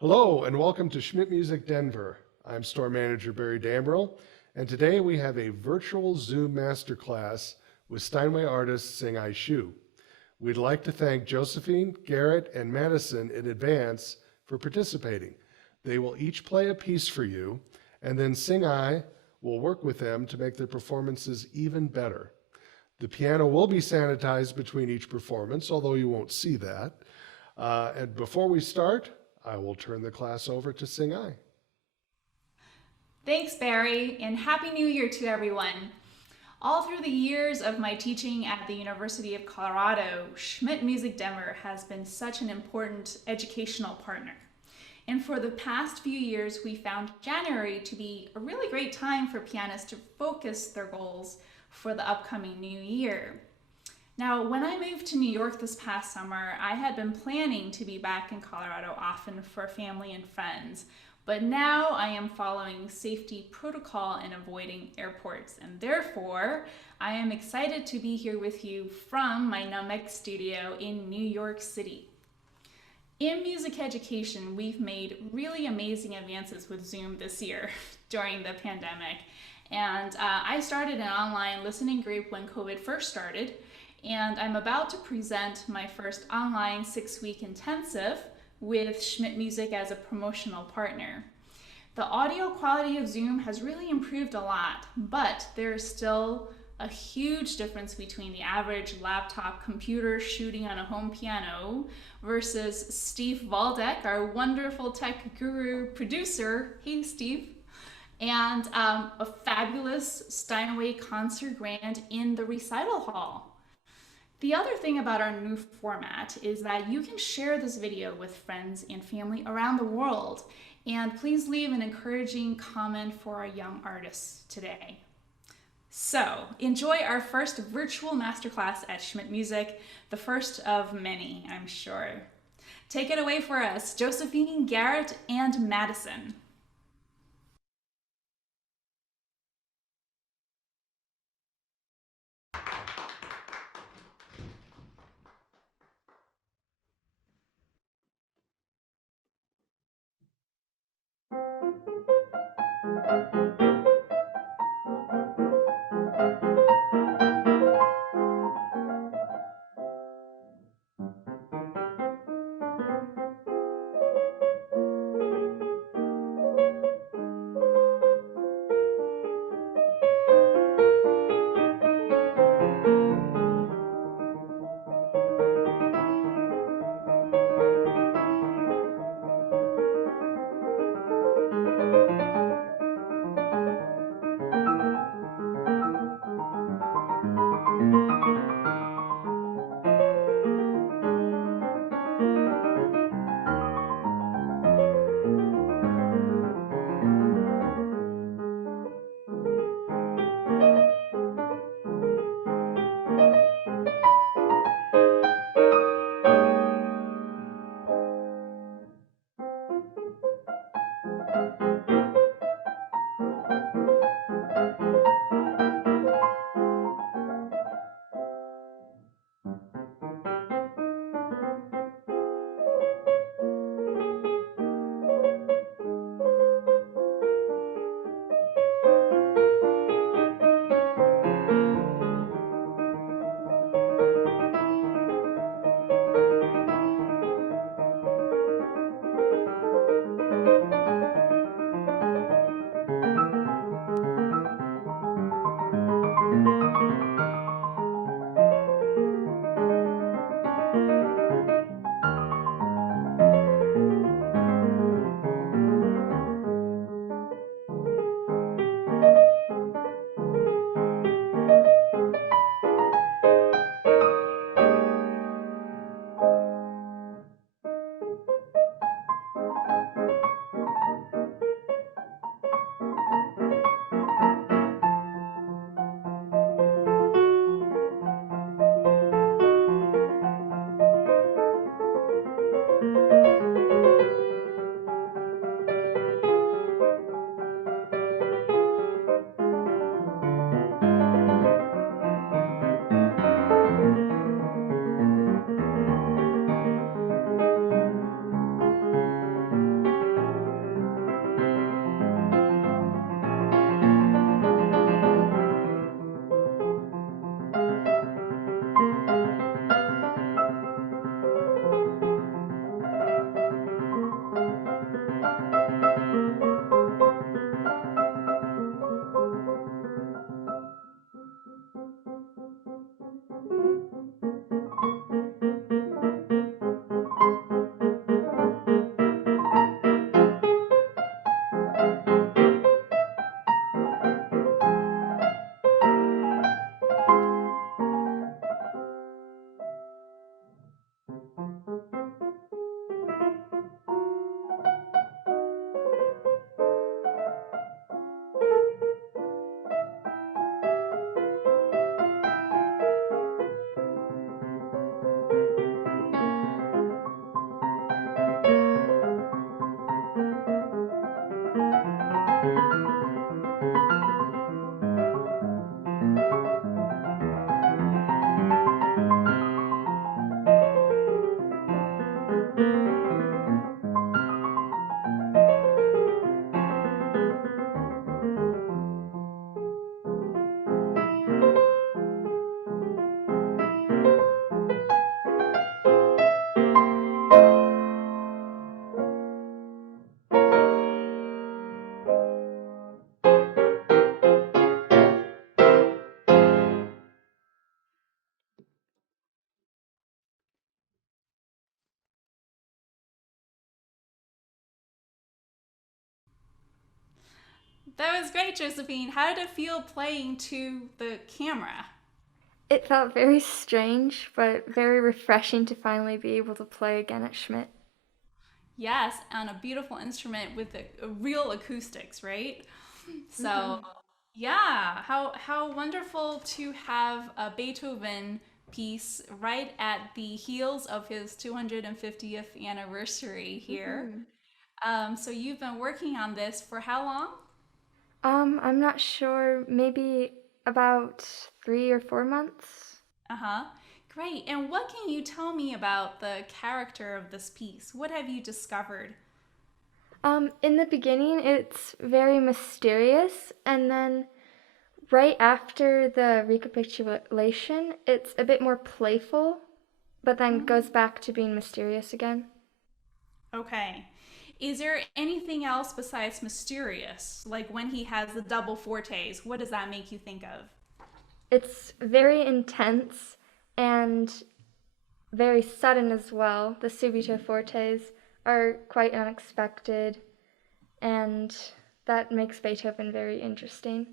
Hello and welcome to Schmitt Music Denver. I'm store manager Barry Dambrell, and today we have a virtual Zoom masterclass with Steinway Artist Hsing-ay Hsu. We'd like to thank Josephine, Garrett, and Madison in advance for participating. They will each play a piece for you, and then Hsing-ay will work with them to make their performances even better. The piano will be sanitized between each performance, although you won't see that. And before we start, I will turn the class over to Hsing-ay. Thanks, Barry, and Happy New Year to everyone. All through the years of my teaching at the University of Colorado, Schmitt Music Denver has been such an important educational partner. And for the past few years, we found January to be a really great time for pianists to focus their goals for the upcoming new year. Now, when I moved to New York this past summer, I had been planning to be back in Colorado often for family and friends, but now I am following safety protocol and avoiding airports, and therefore I am excited to be here with you from my Mvmt studio in New York City. In music education, we've made really amazing advances with Zoom this year during the pandemic, and I started an online listening group when COVID first started, and I'm about to present my first online 6-week intensive with Schmitt Music as a promotional partner. The audio quality of Zoom has really improved a lot, but there is still a huge difference between the average laptop computer shooting on a home piano versus Steve Waldeck, our wonderful tech guru producer. Hey, Steve. And a fabulous Steinway concert grand in the recital hall. The other thing about our new format is that you can share this video with friends and family around the world, and please leave an encouraging comment for our young artists today. So, enjoy our first virtual masterclass at Schmitt Music, the first of many, I'm sure. Take it away for us, Josephine, Garrett, and Madison. That was great, Josephine. How did it feel playing to the camera? It felt very strange, but very refreshing to finally be able to play again at Schmitt. Yes, on a beautiful instrument with a real acoustics, right? So, Hmm. yeah, how wonderful to have a Beethoven piece right at the heels of his 250th anniversary here. Hmm. So you've been working on this for how long? I'm not sure, maybe about 3 or 4 months. Uh-huh. Great. And what can you tell me about the character of this piece? What have you discovered? In the beginning, it's very mysterious, and then right after the recapitulation, it's a bit more playful, but then Mhm. goes back to being mysterious again. Okay. Is there anything else besides mysterious? Like when he has the double fortes, what does that make you think of? It's very intense and very sudden as well. The subito fortes are quite unexpected, and that makes Beethoven very interesting.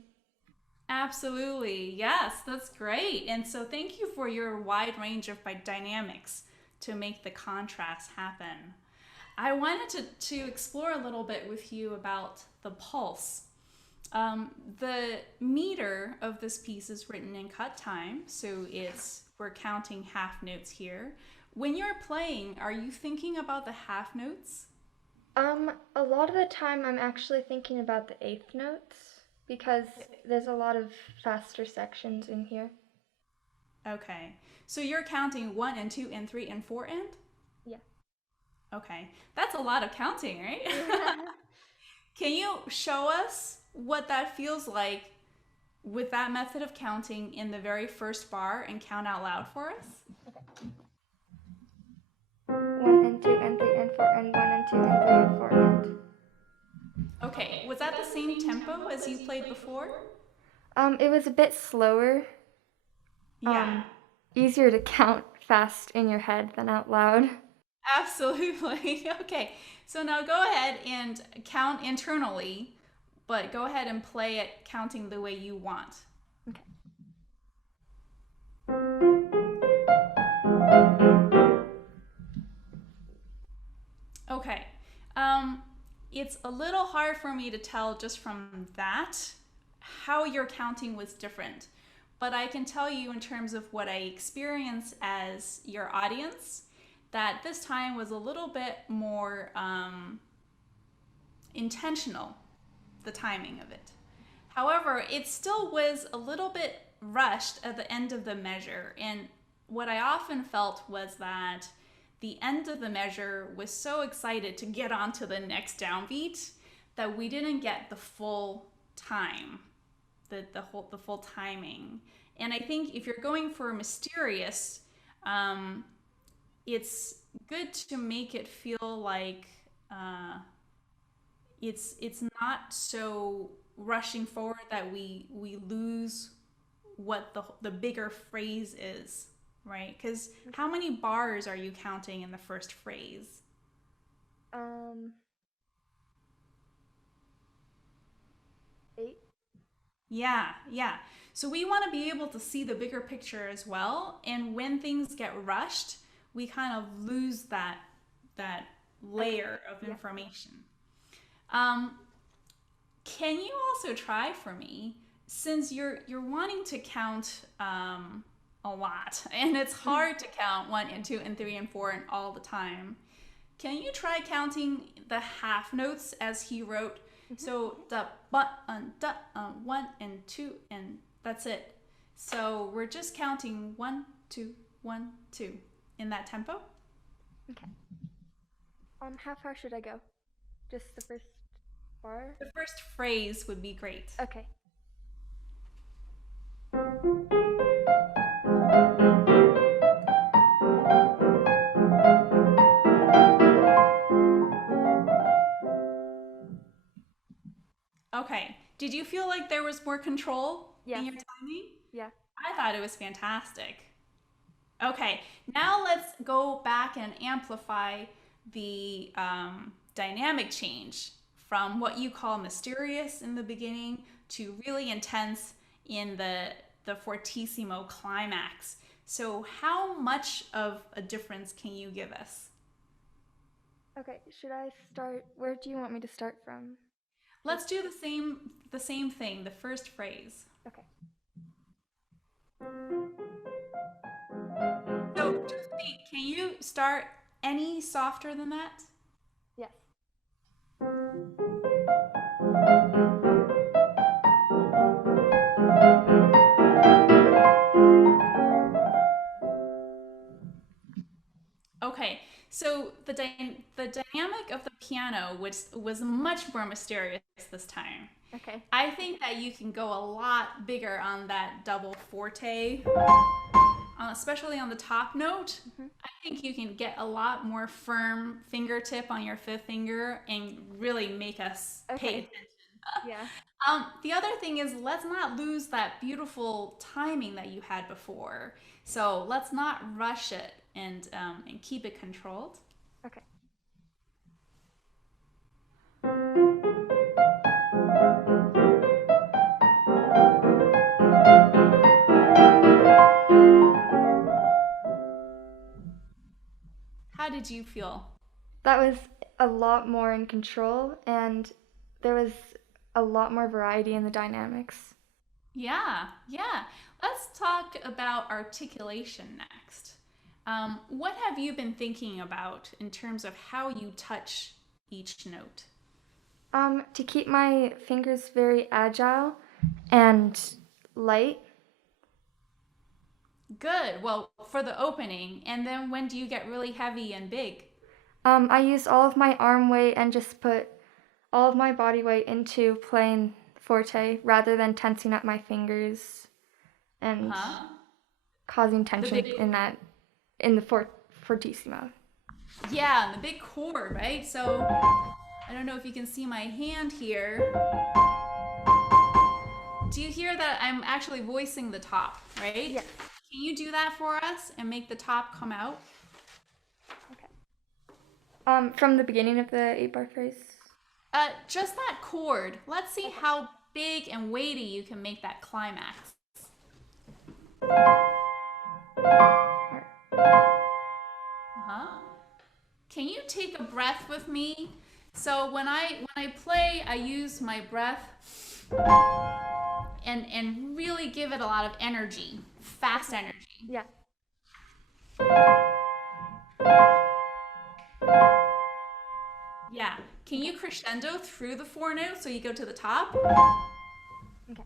Absolutely. Yes, that's great. And so thank you for your wide range of dynamics to make the contrast happen. I wanted to explore a little bit with you about the pulse. The meter of this piece is written in cut time, so we're counting half notes here. When you're playing, are you thinking about the half notes? A lot of the time I'm actually thinking about the eighth notes because there's a lot of faster sections in here. Okay. So you're counting one and two and three and four and? Yeah. Okay. That's a lot of counting, right? Yeah. Can you show us what that feels like with that method of counting in the very first bar and count out loud for us? One and two and three and four and one and two and three and four and. Okay. Was that the same tempo as you played before? It was a bit slower, Yeah. um, easier to count fast in your head than out loud. Absolutely. Okay. So now go ahead and count internally, but go ahead and play it counting the way you want. Okay. Okay. Um, it's a little hard for me to tell just from that how your counting was different. But I can tell you, in terms of what I experienced as your audience, that this time was a little bit more intentional, the timing of it. However, it still was a little bit rushed at the end of the measure. And what I often felt was that the end of the measure was so excited to get on to the next downbeat that we didn't get the full time, the full timing. And I think if you're going for mysterious, um, it's good to make it feel like uh, it's not so rushing forward that we lose what the bigger phrase is, right? Because how many bars are you counting in the first phrase? Um, 8. Yeah, yeah. So we want to be able to see the bigger picture as well. And when things get rushed, we kind of lose that Okay. layer of Yeah. information. Um, can you also try for me, since you're wanting to count a lot, and it's hard to count one and two and three and four and all the time? Can you try counting the half notes as he wrote? Hmm. So the but and da one and two and that's it. So we're just counting one, two in that tempo. Okay. How far should I go? Just the first bar? The first phrase would be great. Okay. Okay. Did you feel like there was more control in Yes. your timing? Yeah. I thought it was fantastic. Okay, now let's go back and amplify the dynamic change from what you call mysterious in the beginning to really intense in the fortissimo climax. So how much of a difference can you give us? Okay, should I start? Where do you want me to start from? Let's do the same thing, the first phrase. Okay. So Josephine, can you start any softer than that? Yes. Okay, so the dynamic of the piano was much more mysterious this time. Okay. I think that you can go a lot bigger on that double forte, especially on the top note. I think you can get a lot more firm fingertip on your fifth finger and really make us pay Okay. attention. Yeah. The other thing is, let's not lose that beautiful timing that you had before. So let's not rush it and keep it controlled. Okay. How did you feel? That was a lot more in control, and there was a lot more variety in the dynamics. Yeah, yeah. Let's talk about articulation next. What have you been thinking about in terms of how you touch each note? To keep my fingers very agile and light. Good. Well, for the opening, and then when do you get really heavy and big? I use all of my arm weight and just put all of my body weight into playing forte rather than tensing up my fingers and Huh? causing The tension big, in the fortissimo. yeah, and the big chord, right? So I don't know if you can see my hand here. Do you hear that I'm actually voicing the top, right? Yes. Can you do that for us and make the top come out? Okay. From the beginning of the 8-bar phrase. Just that chord. Let's see how big and weighty you can make that climax. Uh-huh. Can you take a breath with me? So when I play, I use my breath and really give it a lot of energy, fast energy. Yeah. Yeah. Can you crescendo through the four notes so you go to the top? Okay.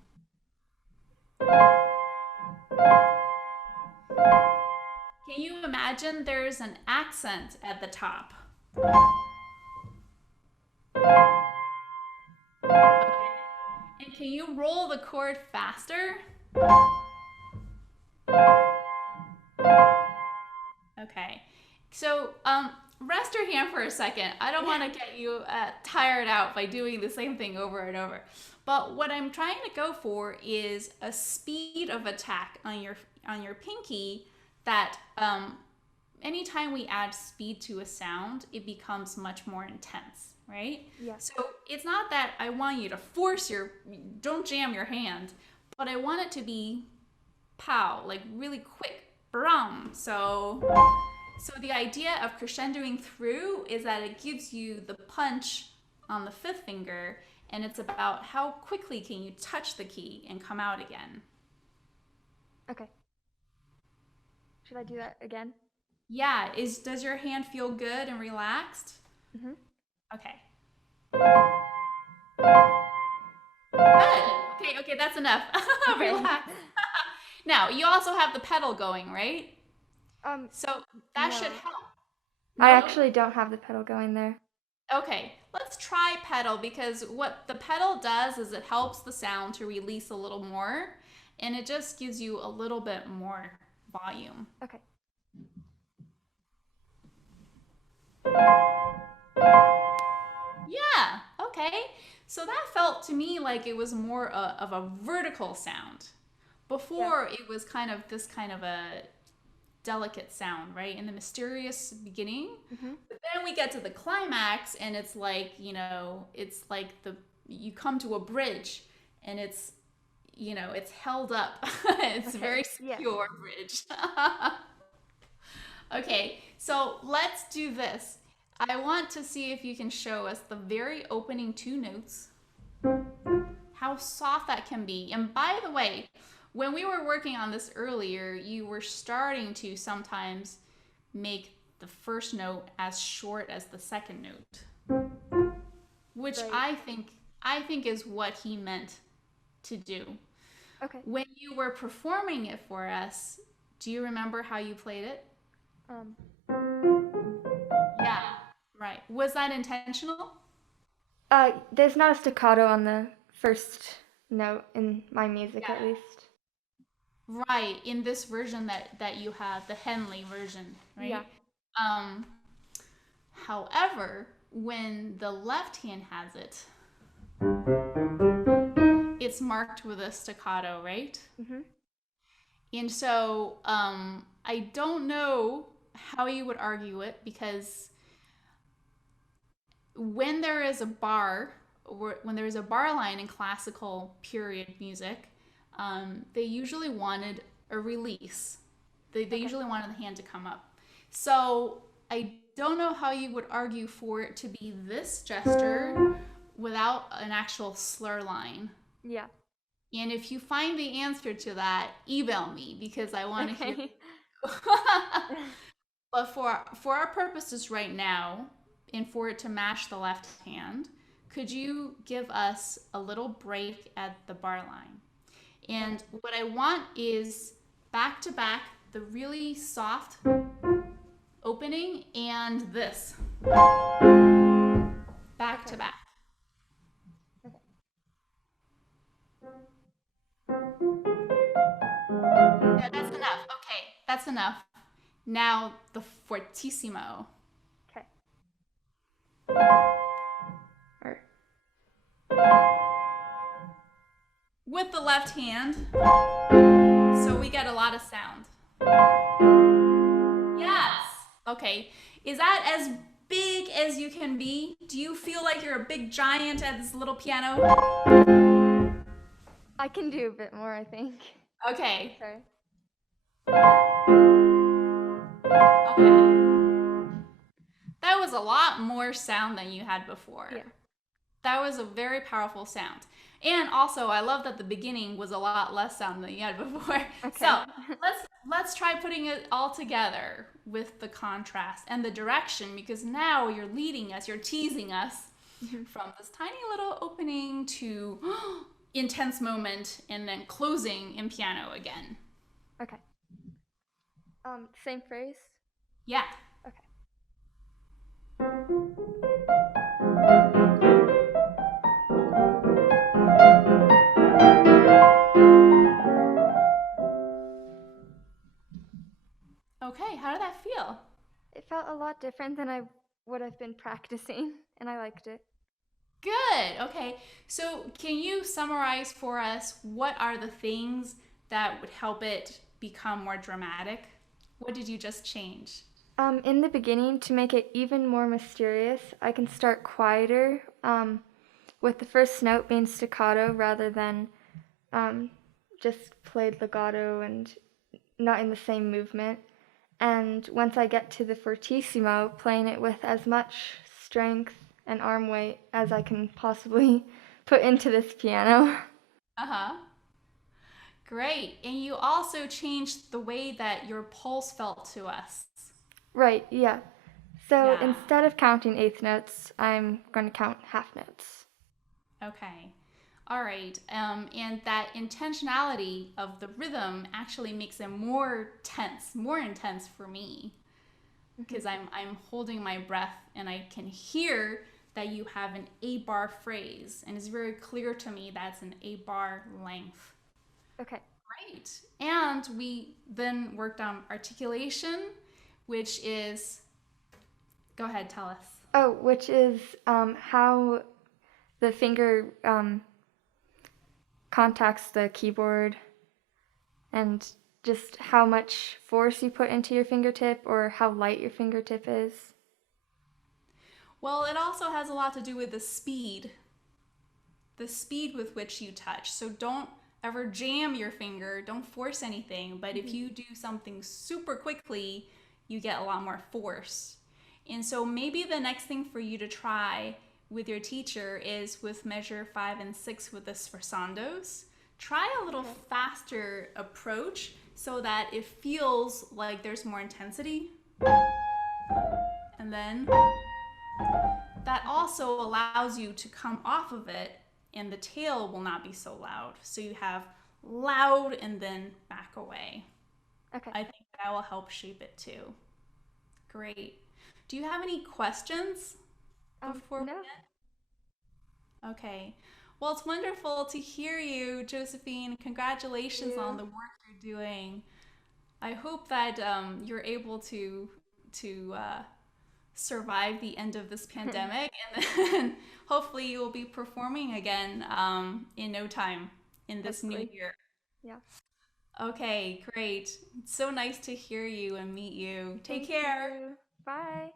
Can you imagine there's an accent at the top? And can you roll the chord faster? Okay. So, rest your hand for a second. I don't want to get you tired out by doing the same thing over and over. But what I'm trying to go for is a speed of attack on your pinky that anytime we add speed to a sound, it becomes much more intense, right? Yeah. So it's not that I want you to don't jam your hand, but I want it to be pow, like really quick, brum. So the idea of crescendoing through is that it gives you the punch on the fifth finger, and it's about how quickly can you touch the key and come out again. Okay. Should I do that again? Yeah, does your hand feel good and relaxed? Mm-hmm. Okay. Good. Okay, that's enough. Relax. Now, you also have the pedal going, right? So that No. should help. I No? actually don't have the pedal going there. Okay, let's try pedal, because what the pedal does is it helps the sound to release a little more, and it just gives you a little bit more volume. Okay. Yeah, okay. So that felt to me like it was more of a vertical sound. Before it was kind of this kind of a delicate sound, right? In the mysterious beginning. But then we get to the climax and it's like, it's like you come to a bridge and it's, it's held up. It's a very secure bridge. Okay, so let's do this. I want to see if you can show us the very opening 2 notes, how soft that can be. And by the way, when we were working on this earlier, you were starting to sometimes make the first note as short as the second note, which I think is what he meant to do. Okay. When you were performing it for us, do you remember how you played it? Yeah, right. Was that intentional? There's not a staccato on the first note in my music, at least. Right, in this version that you have, the Henley version, right? Yeah. However, when the left hand has it, it's marked with a staccato, right? And so I don't know how you would argue it, because when there is a bar, or when there is a bar line in classical period music, they usually wanted a release. They usually wanted the hand to come up. So I don't know how you would argue for it to be this gesture without an actual slur line. Yeah. And if you find the answer to that, email me, because I want to hear. But for our purposes right now, and for it to match the left hand, could you give us a little break at the bar line? And what I want is back to back, the really soft opening and this. Back to back. Yeah, that's enough. Okay, that's enough. Now the fortissimo. Okay. With the left hand, so we get a lot of sound. Yes. Okay. Is that as big as you can be? Do you feel like you're a big giant at this little piano? I can do a bit more, I think. Okay. Sorry. Okay. That was a lot more sound than you had before. Yeah. That was a very powerful sound. And also, I love that the beginning was a lot less sound than you had before. Okay. So let's try putting it all together with the contrast and the direction, because now you're leading us, you're teasing us from this tiny little opening to intense moment and then closing in piano again. Okay. Same phrase? Yeah. Okay. Okay, how did that feel? It felt a lot different than I would have been practicing, and I liked it. Good. Okay. So can you summarize for us what are the things that would help it become more dramatic? What did you just change? In the beginning, to make it even more mysterious, I can start quieter, with the first note being staccato rather than just played legato and not in the same movement. And once I get to the fortissimo, playing it with as much strength and arm weight as I can possibly put into this piano. Uh-huh. Great. And you also changed the way that your pulse felt to us. Right, yeah. So Yeah. instead of counting eighth notes, I'm going to count half notes. Okay. All right. And that intentionality of the rhythm actually makes it more tense, more intense for me, because I'm holding my breath and I can hear that you have an 8-bar phrase, and it's very clear to me that's an 8-bar length. Okay. Great. And we then worked on articulation, which is, go ahead, tell us. Oh, which is how the finger contacts the keyboard and just how much force you put into your fingertip or how light your fingertip is. Well, it also has a lot to do with the speed with which you touch. So don't ever jam your finger, don't force anything. But if you do something super quickly, you get a lot more force. And so maybe the next thing for you to try with your teacher is with measure 5 and 6 with the sforsandos. Try a little faster approach so that it feels like there's more intensity. And then that also allows you to come off of it and the tail will not be so loud. So you have loud and then back away. Okay. I think that will help shape it too. Great. Do you have any questions before No. we end? Okay. Well, it's wonderful to hear you, Josephine. Congratulations on the work you're doing. I hope that you're able to survive the end of this pandemic, and then hopefully you will be performing again in no time in this new Hopefully. year. Yeah. Okay, great. It's so nice to hear you and meet you. Take Thank care. you. Bye.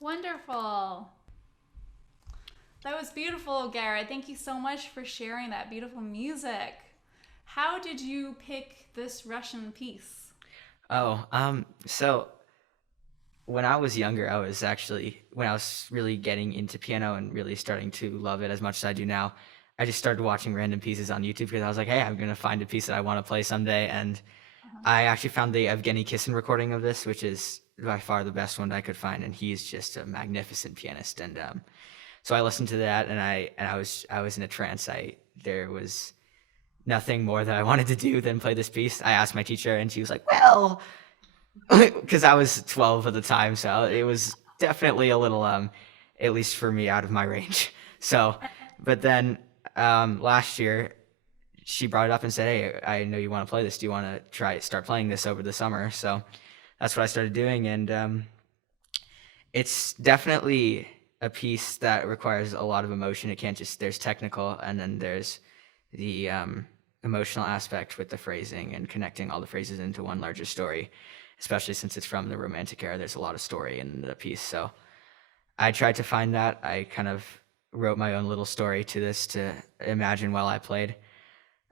Wonderful. That was beautiful, Garrett. Thank you so much for sharing that beautiful music. How did you pick this Russian piece? So when I was younger, when I was really getting into piano and really starting to love it as much as I do now, I just started watching random pieces on YouTube because I was like, hey, I'm going to find a piece that I want to play someday. And I actually found the Evgeny Kissin recording of this, which is by far the best one I could find. And he's just a magnificent pianist. And so I listened to that, and I was in a trance. There was nothing more that I wanted to do than play this piece. I asked my teacher, and she was like, well, because I was 12 at the time, so it was definitely a little, at least for me, out of my range. So, but then last year, she brought it up and said, hey, I know you want to play this. Do you want to start playing this over the summer? So that's what I started doing, and it's definitely a piece that requires a lot of emotion. It can't just, there's technical, and then there's the emotional aspect with the phrasing and connecting all the phrases into one larger story, especially since it's from the Romantic era. There's a lot of story in the piece. So I tried to find that. I kind of wrote my own little story to this to imagine while I played.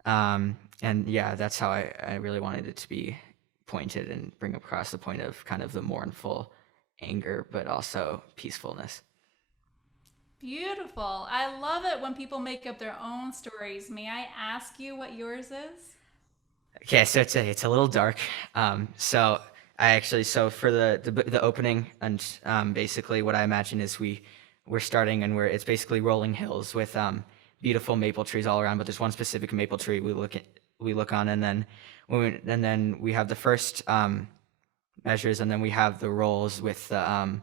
And yeah, that's how I really wanted it to be pointed and bring across the point of kind of the mournful anger, but also peacefulness. Beautiful. I love it when people make up their own stories. May I ask you what yours is? Okay, so it's a little dark. So for the opening, and basically what I imagine is we're starting, and it's basically rolling hills with beautiful maple trees all around, but there's one specific maple tree we look on, and then we have the first measures, and then we have the rolls with the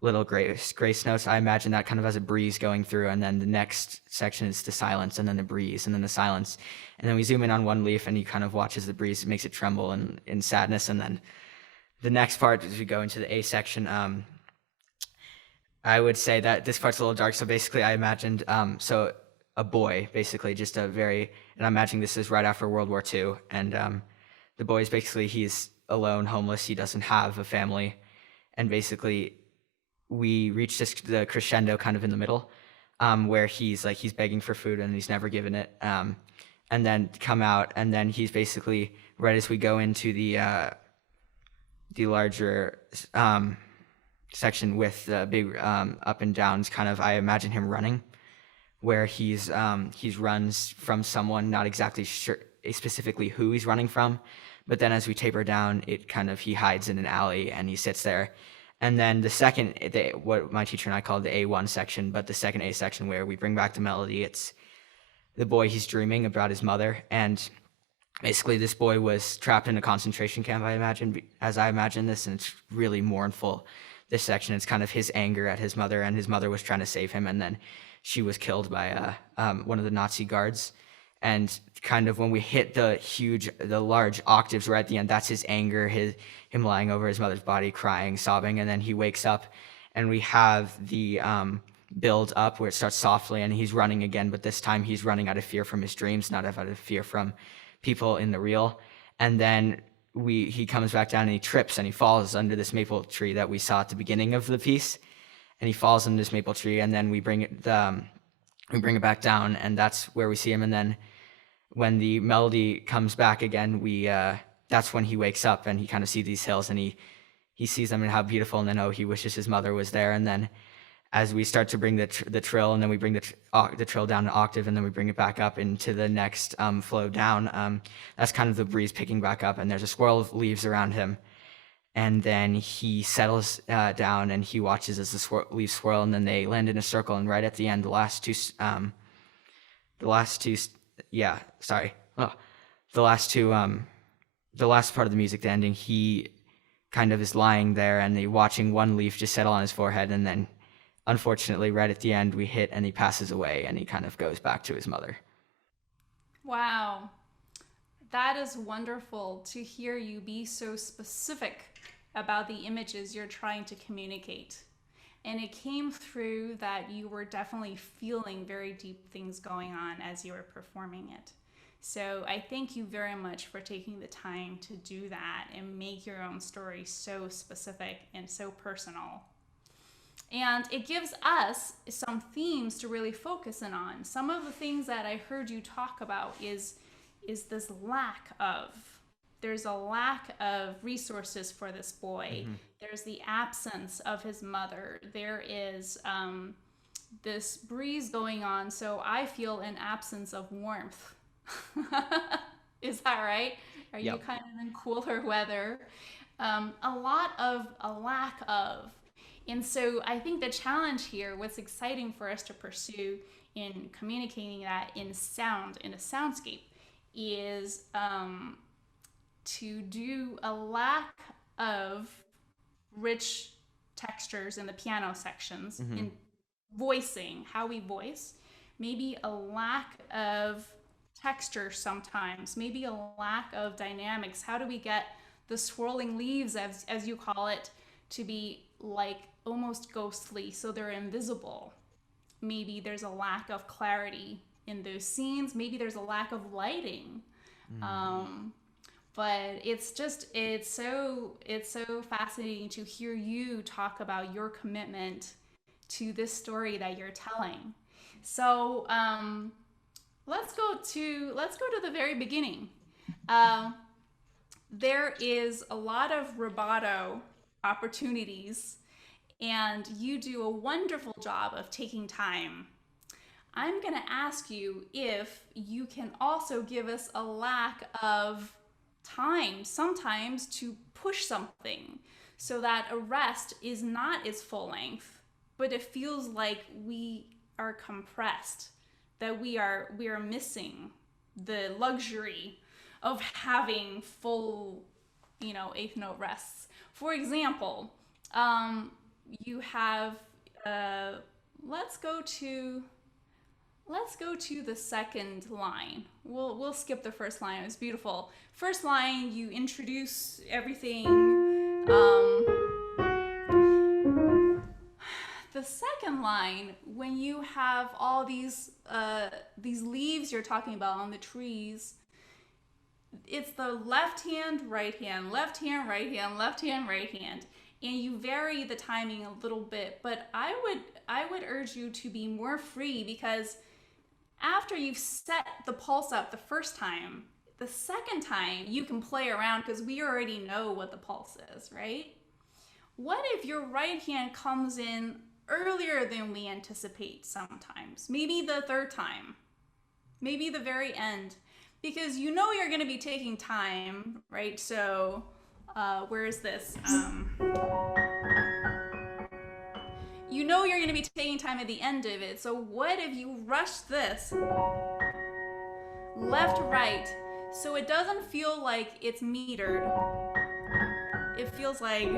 little grace notes. I imagine that kind of as a breeze going through, and then the next section is the silence, and then the breeze, and then the silence, and then we zoom in on one leaf, and you kind of watch as the breeze makes it tremble in sadness, and then the next part, as we go into the A section, I would say that this part's a little dark. So basically, I imagined a boy, basically and I'm imagining this is right after World War II, and the boy is basically, he's alone, homeless, he doesn't have a family, and basically we reach the crescendo kind of in the middle, where he's begging for food and he's never given it, and then come out, and then he's basically, right as we go into the larger section with the big up and downs, kind of, I imagine him running, where he's runs from someone, not exactly sure specifically who he's running from, but then as we taper down, it kind of, he hides in an alley and he sits there. And then the second, what my teacher and I called the A1 section, but the second A section, where we bring back the melody, it's the boy, he's dreaming about his mother, and basically this boy was trapped in a concentration camp, as I imagine this, and it's really mournful. This section, it's kind of his anger at his mother, and his mother was trying to save him, and then she was killed by one of the Nazi guards. And kind of when we hit the large octaves right at the end, that's his anger, him lying over his mother's body, crying, sobbing, and then he wakes up, and we have the build up where it starts softly, and he's running again, but this time he's running out of fear from his dreams, not out of fear from people in the real. And then he comes back down and he trips and he falls under this maple tree that we saw at the beginning of the piece, and he falls under this maple tree, and then we bring it back down, and that's where we see him. And then when the melody comes back again, that's when he wakes up and he kind of sees these hills, and he sees them and how beautiful, and then he wishes his mother was there. And then as we start to bring the trill, and then we bring the trill down an octave, and then we bring it back up into the next flow down, that's kind of the breeze picking back up, and there's a swirl of leaves around him, and then he settles down and he watches as the leaves swirl, and then they land in a circle, and right at the end, the last part of the music, the ending, he kind of is lying there and watching one leaf just settle on his forehead, and then unfortunately right at the end we hit and he passes away and he kind of goes back to his mother. Wow. That is wonderful to hear you be so specific about the images you're trying to communicate. And it came through that you were definitely feeling very deep things going on as you were performing it. So I thank you very much for taking the time to do that and make your own story so specific and so personal. And it gives us some themes to really focus in on. Some of the things that I heard you talk about is this there's a lack of resources for this boy. Mm-hmm. There's the absence of his mother. There is this breeze going on, so I feel an absence of warmth. Is that right? Are Yep. you kind of in cooler weather? A lack of. And so I think the challenge here, what's exciting for us to pursue in communicating that in a soundscape, is to do a lack of rich textures in the piano sections, mm-hmm. in voicing, how we voice, maybe a lack of texture sometimes, maybe a lack of dynamics. How do we get the swirling leaves, as you call it, to be like almost ghostly, so they're invisible? Maybe there's a lack of clarity in those scenes. Maybe there's a lack of lighting. But it's so fascinating to hear you talk about your commitment to this story that you're telling. So let's go to the very beginning. There is a lot of rubato opportunities, and you do a wonderful job of taking time. I'm going to ask you if you can also give us a lack of time sometimes to push something, so that a rest is not its full length, but it feels like we are compressed, that we are missing the luxury of having full, eighth note rests. For example, you have, let's go to the second line. We'll skip the first line. It was beautiful. First line, you introduce everything. The second line, when you have all these leaves you're talking about on the trees, it's the left hand, right hand, left hand, right hand, left hand, right hand, and you vary the timing a little bit. But I would urge you to be more free, because after you've set the pulse up the first time, The second time, you can play around because we already know what the pulse is, right? What if your right hand comes in earlier than we anticipate sometimes? Maybe the third time, maybe the very end, because you know you're going to be taking time, right? So, where is this? You know you're going to be taking time at the end of it. So, what if you rush this left, right, so it doesn't feel like it's metered? It feels like,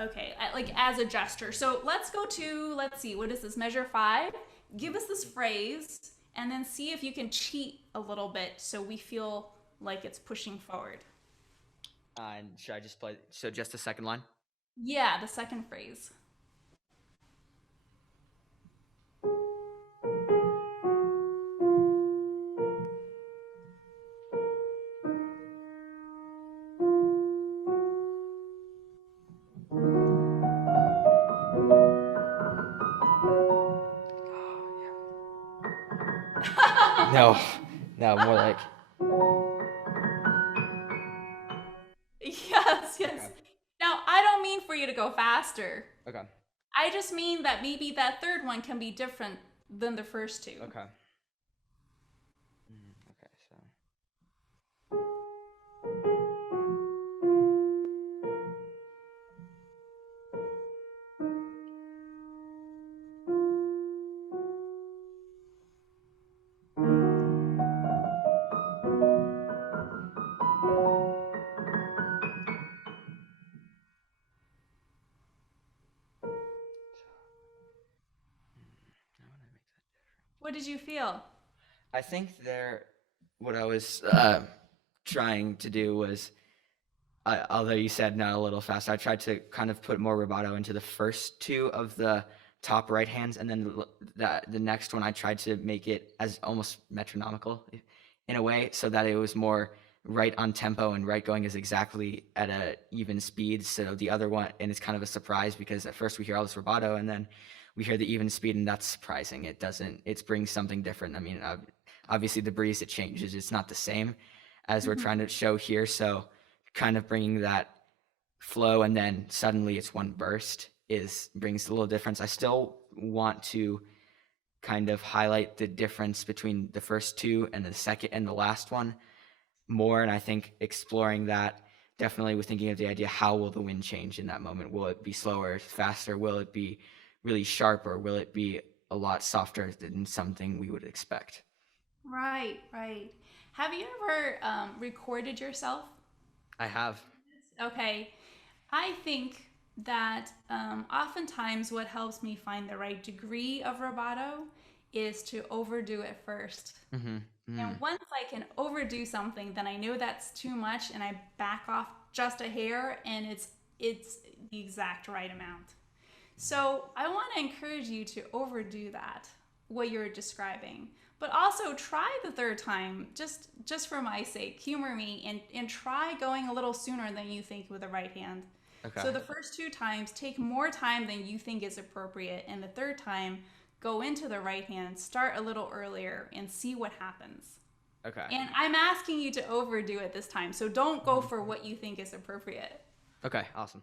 okay, like as a gesture. So let's go to, let's see, what is this, measure 5? Give us this phrase and then see if you can cheat a little bit so we feel like it's pushing forward. And should I just play, so just the second line? Yeah, the second phrase. No, more like, Yes, yes. Okay. Now, I don't mean for you to go faster. okay, I just mean that maybe that third one can be different than the first two. okay. Okay, so. What did you feel? I think what I was trying to do was, although you said not a little fast, I tried to kind of put more rubato into the first two of the top right hands, and then the next one I tried to make it as almost metronomical in a way, so that it was more right on tempo and right going is exactly at a even speed. So the other one, and it's kind of a surprise because at first we hear all this rubato and then we hear the even speed, and that's surprising. It brings something different. I mean, obviously the breeze, it changes. It's not the same as we're trying to show here. So kind of bringing that flow and then suddenly it's one burst brings a little difference. I still want to kind of highlight the difference between the first two and the second and the last one more. And I think exploring that, definitely with thinking of the idea, how will the wind change in that moment? Will it be slower, faster? Will it be really sharp, or will it be a lot softer than something we would expect? Right, right. Have you ever recorded yourself? I have. Okay. I think that oftentimes what helps me find the right degree of rubato is to overdo it first. And once I can overdo something, then I know that's too much and I back off just a hair and it's the exact right amount. So I want to encourage you to overdo that, what you're describing. But also try the third time, just for my sake. Humor me and try going a little sooner than you think with the right hand. Okay. So the first two times, take more time than you think is appropriate. And the third time, go into the right hand, start a little earlier, and see what happens. Okay. And I'm asking you to overdo it this time. So don't go for what you think is appropriate. Okay, awesome.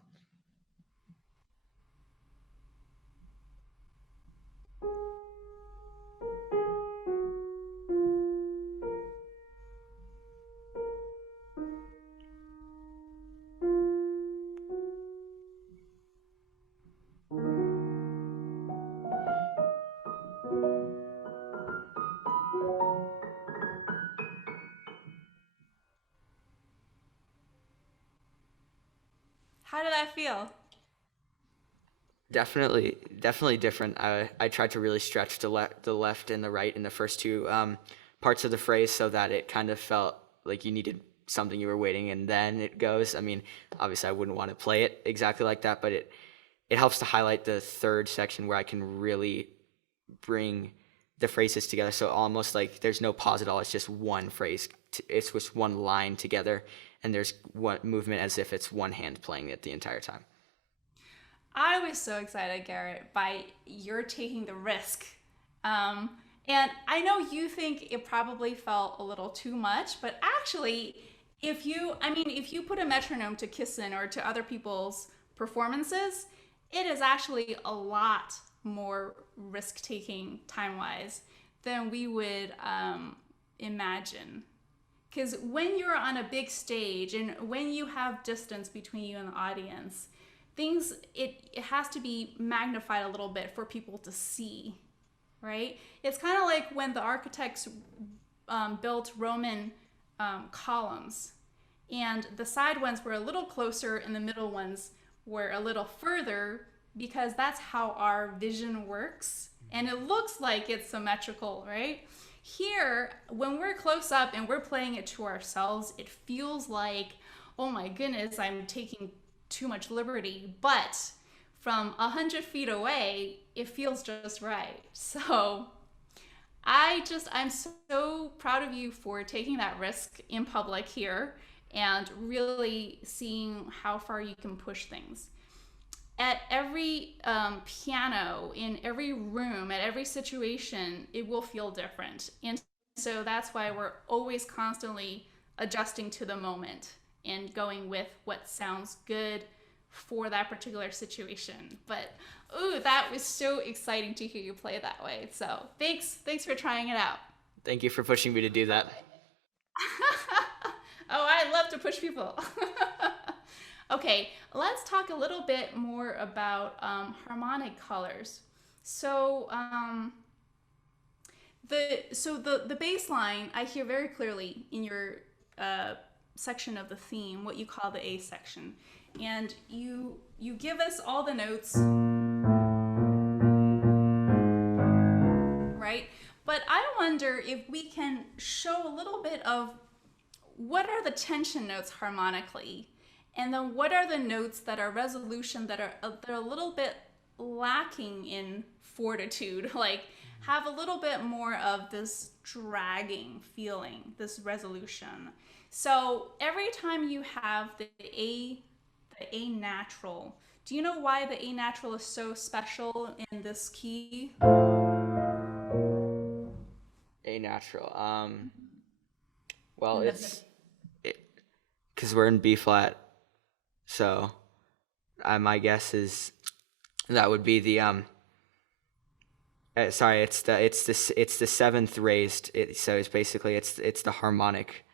How did that feel? Definitely different. I tried to really stretch the left and the right in the first two parts of the phrase, so that it kind of felt like you needed something you were waiting, and then it goes. I mean, obviously I wouldn't want to play it exactly like that, but it helps to highlight the third section where I can really bring the phrases together. So almost like there's no pause at all. It's just one phrase. It's just one line together, and there's one movement as if it's one hand playing it the entire time. I was so excited, Garrett, by you're taking the risk. And I know you think it probably felt a little too much, but actually, if you put a metronome to Kissin or to other people's performances, it is actually a lot more risk taking time wise than we would imagine. Because when you're on a big stage and when you have distance between you and the audience, it has to be magnified a little bit for people to see, right? It's kind of like when the architects built Roman columns, and the side ones were a little closer and the middle ones were a little further, because that's how our vision works, and it looks like it's symmetrical, right? Here, when we're close up and we're playing it to ourselves, it feels like, oh my goodness, I'm taking too much liberty. But from 100 feet away, it feels just right. So I'm so proud of you for taking that risk in public here and really seeing how far you can push things. At every piano, in every room, at every situation, it will feel different. And so that's why we're always constantly adjusting to the moment and going with what sounds good for that particular situation. But ooh, that was so exciting to hear you play that way. So thanks for trying it out. Thank you for pushing me to do that. Oh, I love to push people. Okay, let's talk a little bit more about harmonic colors. So the bass line, I hear very clearly in your section of the theme, what you call the A section, and you give us all the notes, right? But I wonder if we can show a little bit of what are the tension notes harmonically. And then what are the notes that are resolution that are a little bit lacking in fortitude, like have a little bit more of this dragging feeling, this resolution. So every time you have the A natural, do you know why the A natural is so special in this key? A natural. Well, because we're in B flat. So, my guess is that would be the sorry, it's the seventh raised. So it's basically it's the harmonic.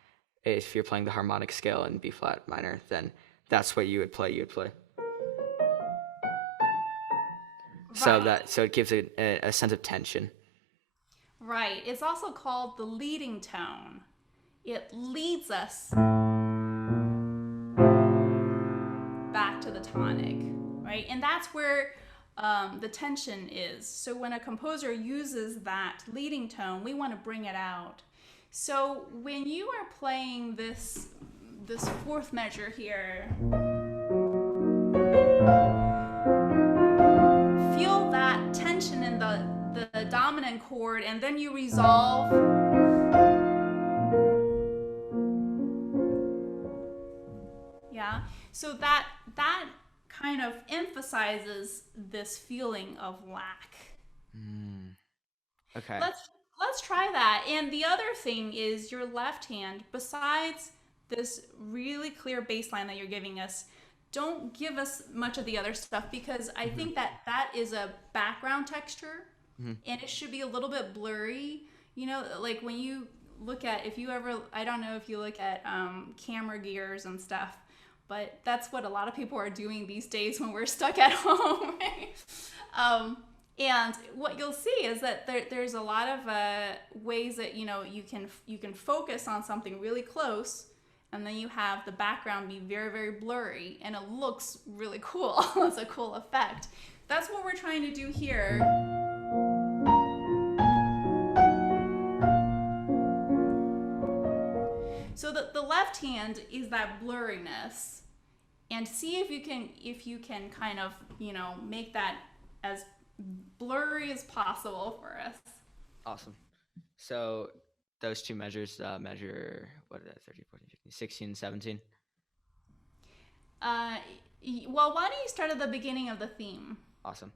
If you're playing the harmonic scale in B flat minor, then that's what you would play. You would play. Right. So it gives a sense of tension. Right. It's also called the leading tone. It leads us back to the tonic, right? And that's where the tension is. So when a composer uses that leading tone, we want to bring it out. So when you are playing this fourth measure here, feel that tension in the dominant chord, and then you resolve. Yeah. So that kind of emphasizes this feeling of lack. Okay. Let's try that. And the other thing is your left hand, besides this really clear bass line that you're giving us, don't give us much of the other stuff, because I think that is a background texture, and it should be a little bit blurry. You know, like when you look at, I don't know if you look at camera gears and stuff, but that's what a lot of people are doing these days when we're stuck at home. And what you'll see is that there's a lot of ways that you can focus on something really close, and then you have the background be very, very blurry, and it looks really cool. It's a cool effect. That's what we're trying to do here. So the left hand is that blurriness, and see if you can kind of make that as blurry as possible for us. Awesome. So those two measures measure, what is that, 13, 14, 15, 16, 17? Well, why don't you start at the beginning of the theme? Awesome.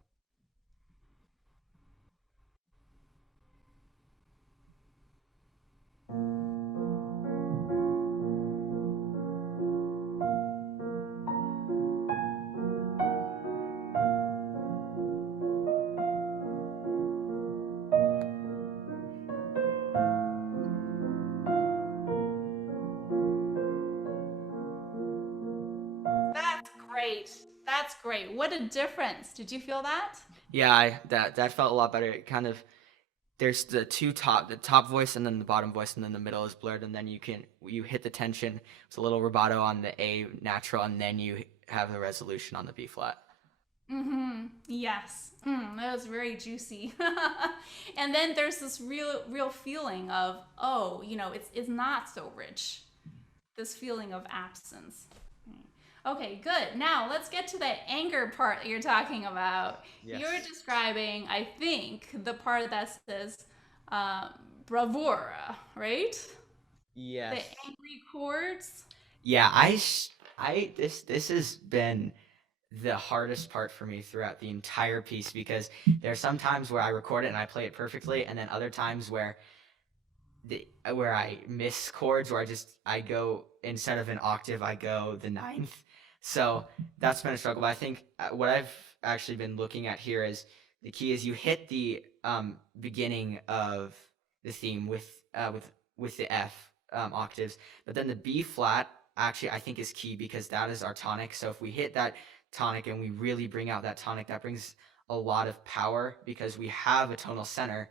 great. That's great. What a difference. Did you feel that? Yeah, that felt a lot better. It kind of, there's the top voice and then the bottom voice, and then the middle is blurred, and then you hit the tension. It's a little rubato on the A natural, and then you have the resolution on the B flat. Yes. That was very juicy. And then there's this real feeling of, oh, it's not so rich. This feeling of absence. Okay, good. Now let's get to the anger part that you're talking about. Yes. You're describing, I think, the part that says bravura, right? Yes. The angry chords. Yeah, this has been the hardest part for me throughout the entire piece, because there are some times where I record it and I play it perfectly, and then other times where I miss chords, where I go, instead of an octave, I go the ninth. So that's been a struggle. But I think what I've actually been looking at here is the key is you hit the beginning of the theme with the F octaves, but then the B flat actually I think is key, because that is our tonic. So if we hit that tonic and we really bring out that tonic, that brings a lot of power, because we have a tonal center,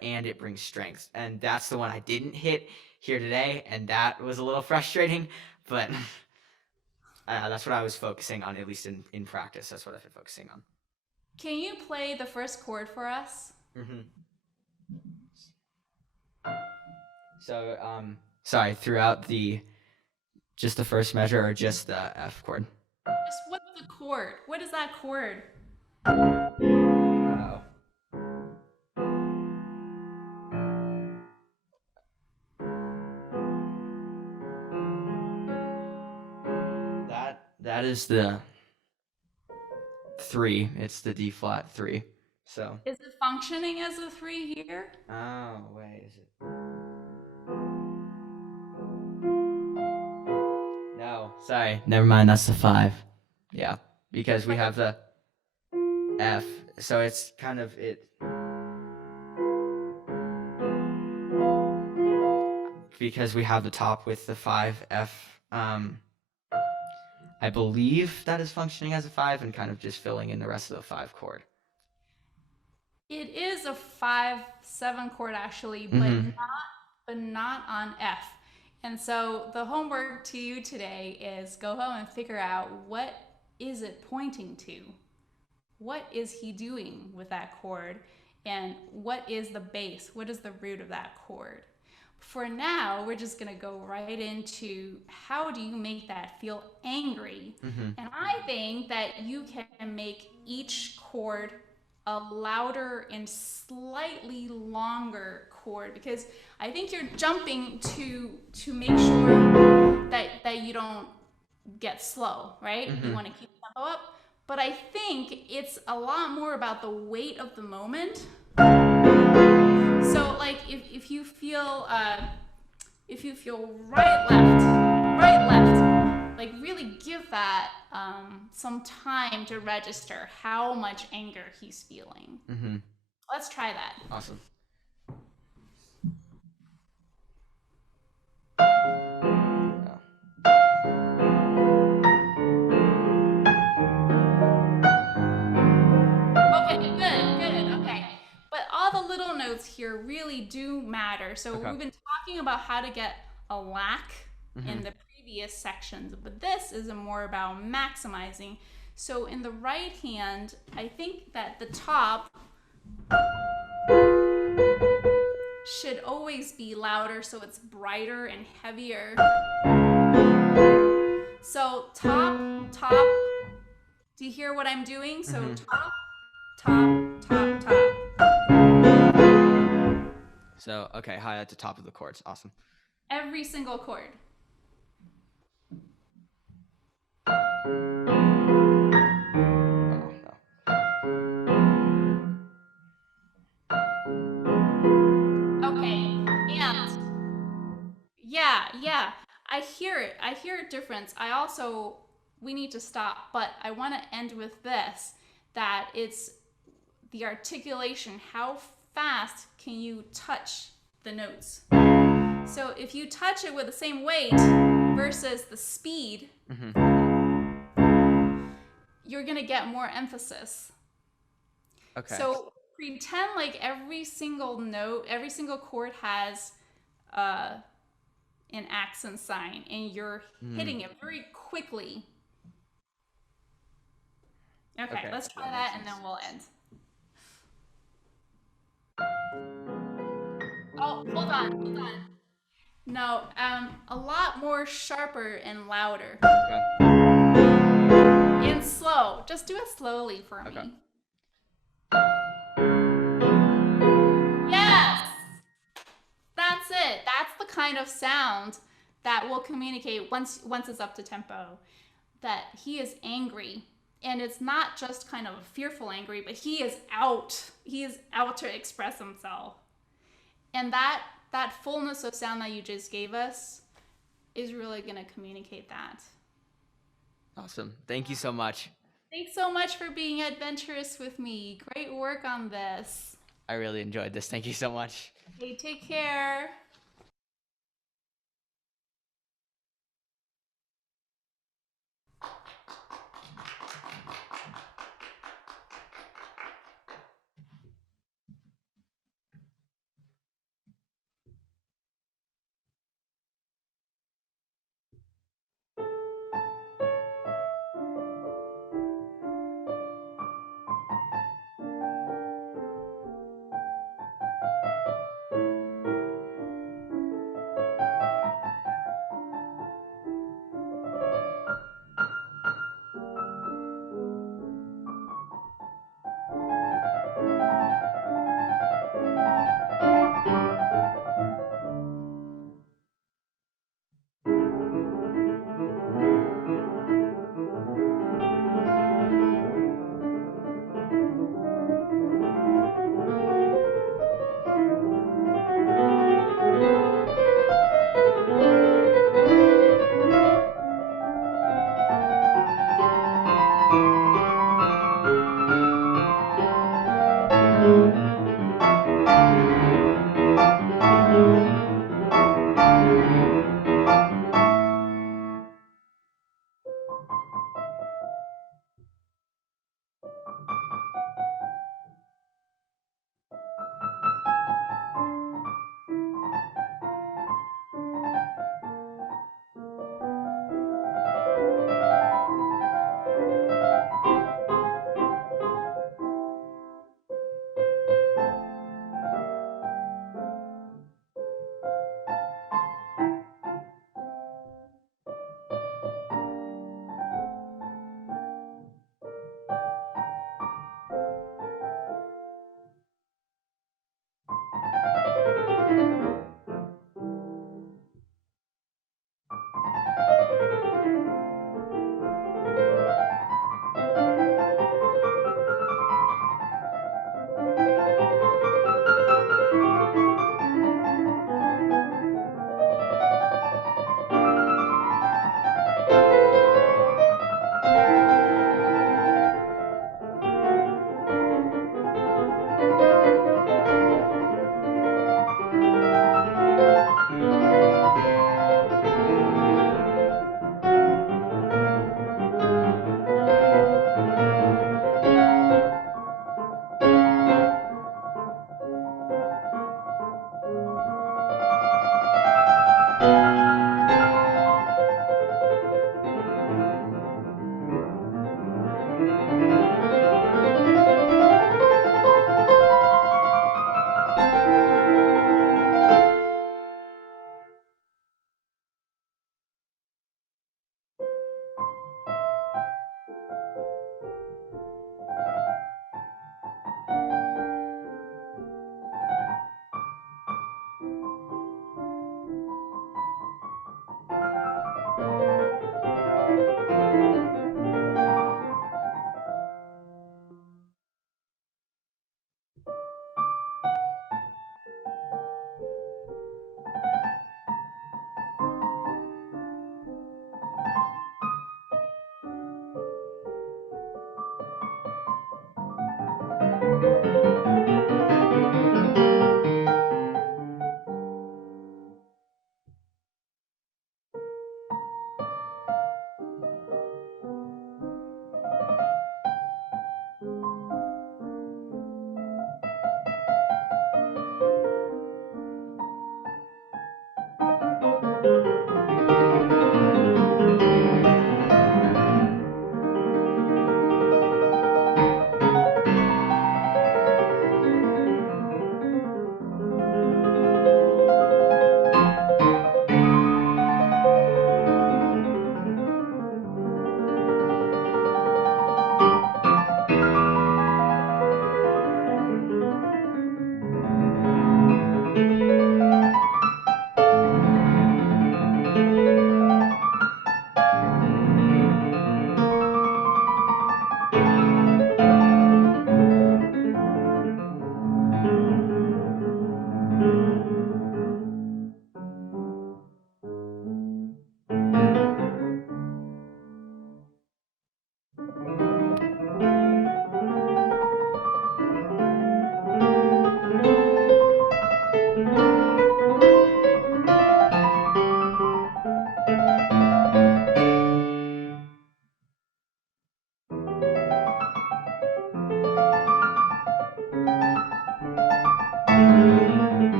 and it brings strength. And that's the one I didn't hit here today, and that was a little frustrating, but that's what I was focusing on, at least in practice. That's what I've been focusing on. Can you play the first chord for us? So, sorry, throughout just the first measure, or just the F chord? Just what's the chord? What is that chord? Oh. That is the 3. It's the D flat 3. So. Is it functioning as a 3 here? Oh, wait, is it? No, sorry, never mind. That's the 5. Yeah, because we have the F, so it's kind of it. Because we have the top with the 5 F. I believe that is functioning as a 5 and kind of just filling in the rest of the 5 chord. It is a 5/7 chord actually, but not on F. And so the homework to you today is go home and figure out, what is it pointing to? What is he doing with that chord? And what is the bass? What is the root of that chord? For now, we're just going to go right into how do you make that feel angry? And I think that you can make each chord a louder and slightly longer chord, because I think you're jumping to make sure that you don't get slow, right? You want to keep the tempo up. But I think it's a lot more about the weight of the moment. So like if you feel right left, like really give that some time to register how much anger he's feeling. Let's try that. Awesome. Good. Okay. But all the little notes here really do matter. So we've been talking about how to get a lack in the previous sections, but this is more about maximizing. So in the right hand, I think that the top should always be louder, so it's brighter and heavier. So top. Do you hear what I'm doing? So top. So, okay, high at the top of the chords. Awesome. Every single chord. Okay, and yeah, I hear it. I hear a difference. We need to stop, but I want to end with this, that it's the articulation. How fast can you touch the notes? So if you touch it with the same weight versus the speed, you're going to get more emphasis. Okay. So pretend like every single note, every single chord has an accent sign, and you're hitting it very quickly. Okay, let's try that and then we'll end. Oh, hold on. No, a lot more sharper and louder. And slow. Just do it slowly for me. Yes! That's it. That's the kind of sound that will communicate once it's up to tempo, that he is angry. And it's not just kind of a fearful angry, but he is out. He is out to express himself. And that fullness of sound that you just gave us is really going to communicate that. Awesome. Thank you so much. Thanks so much for being adventurous with me. Great work on this. I really enjoyed this. Thank you so much. Okay, take care.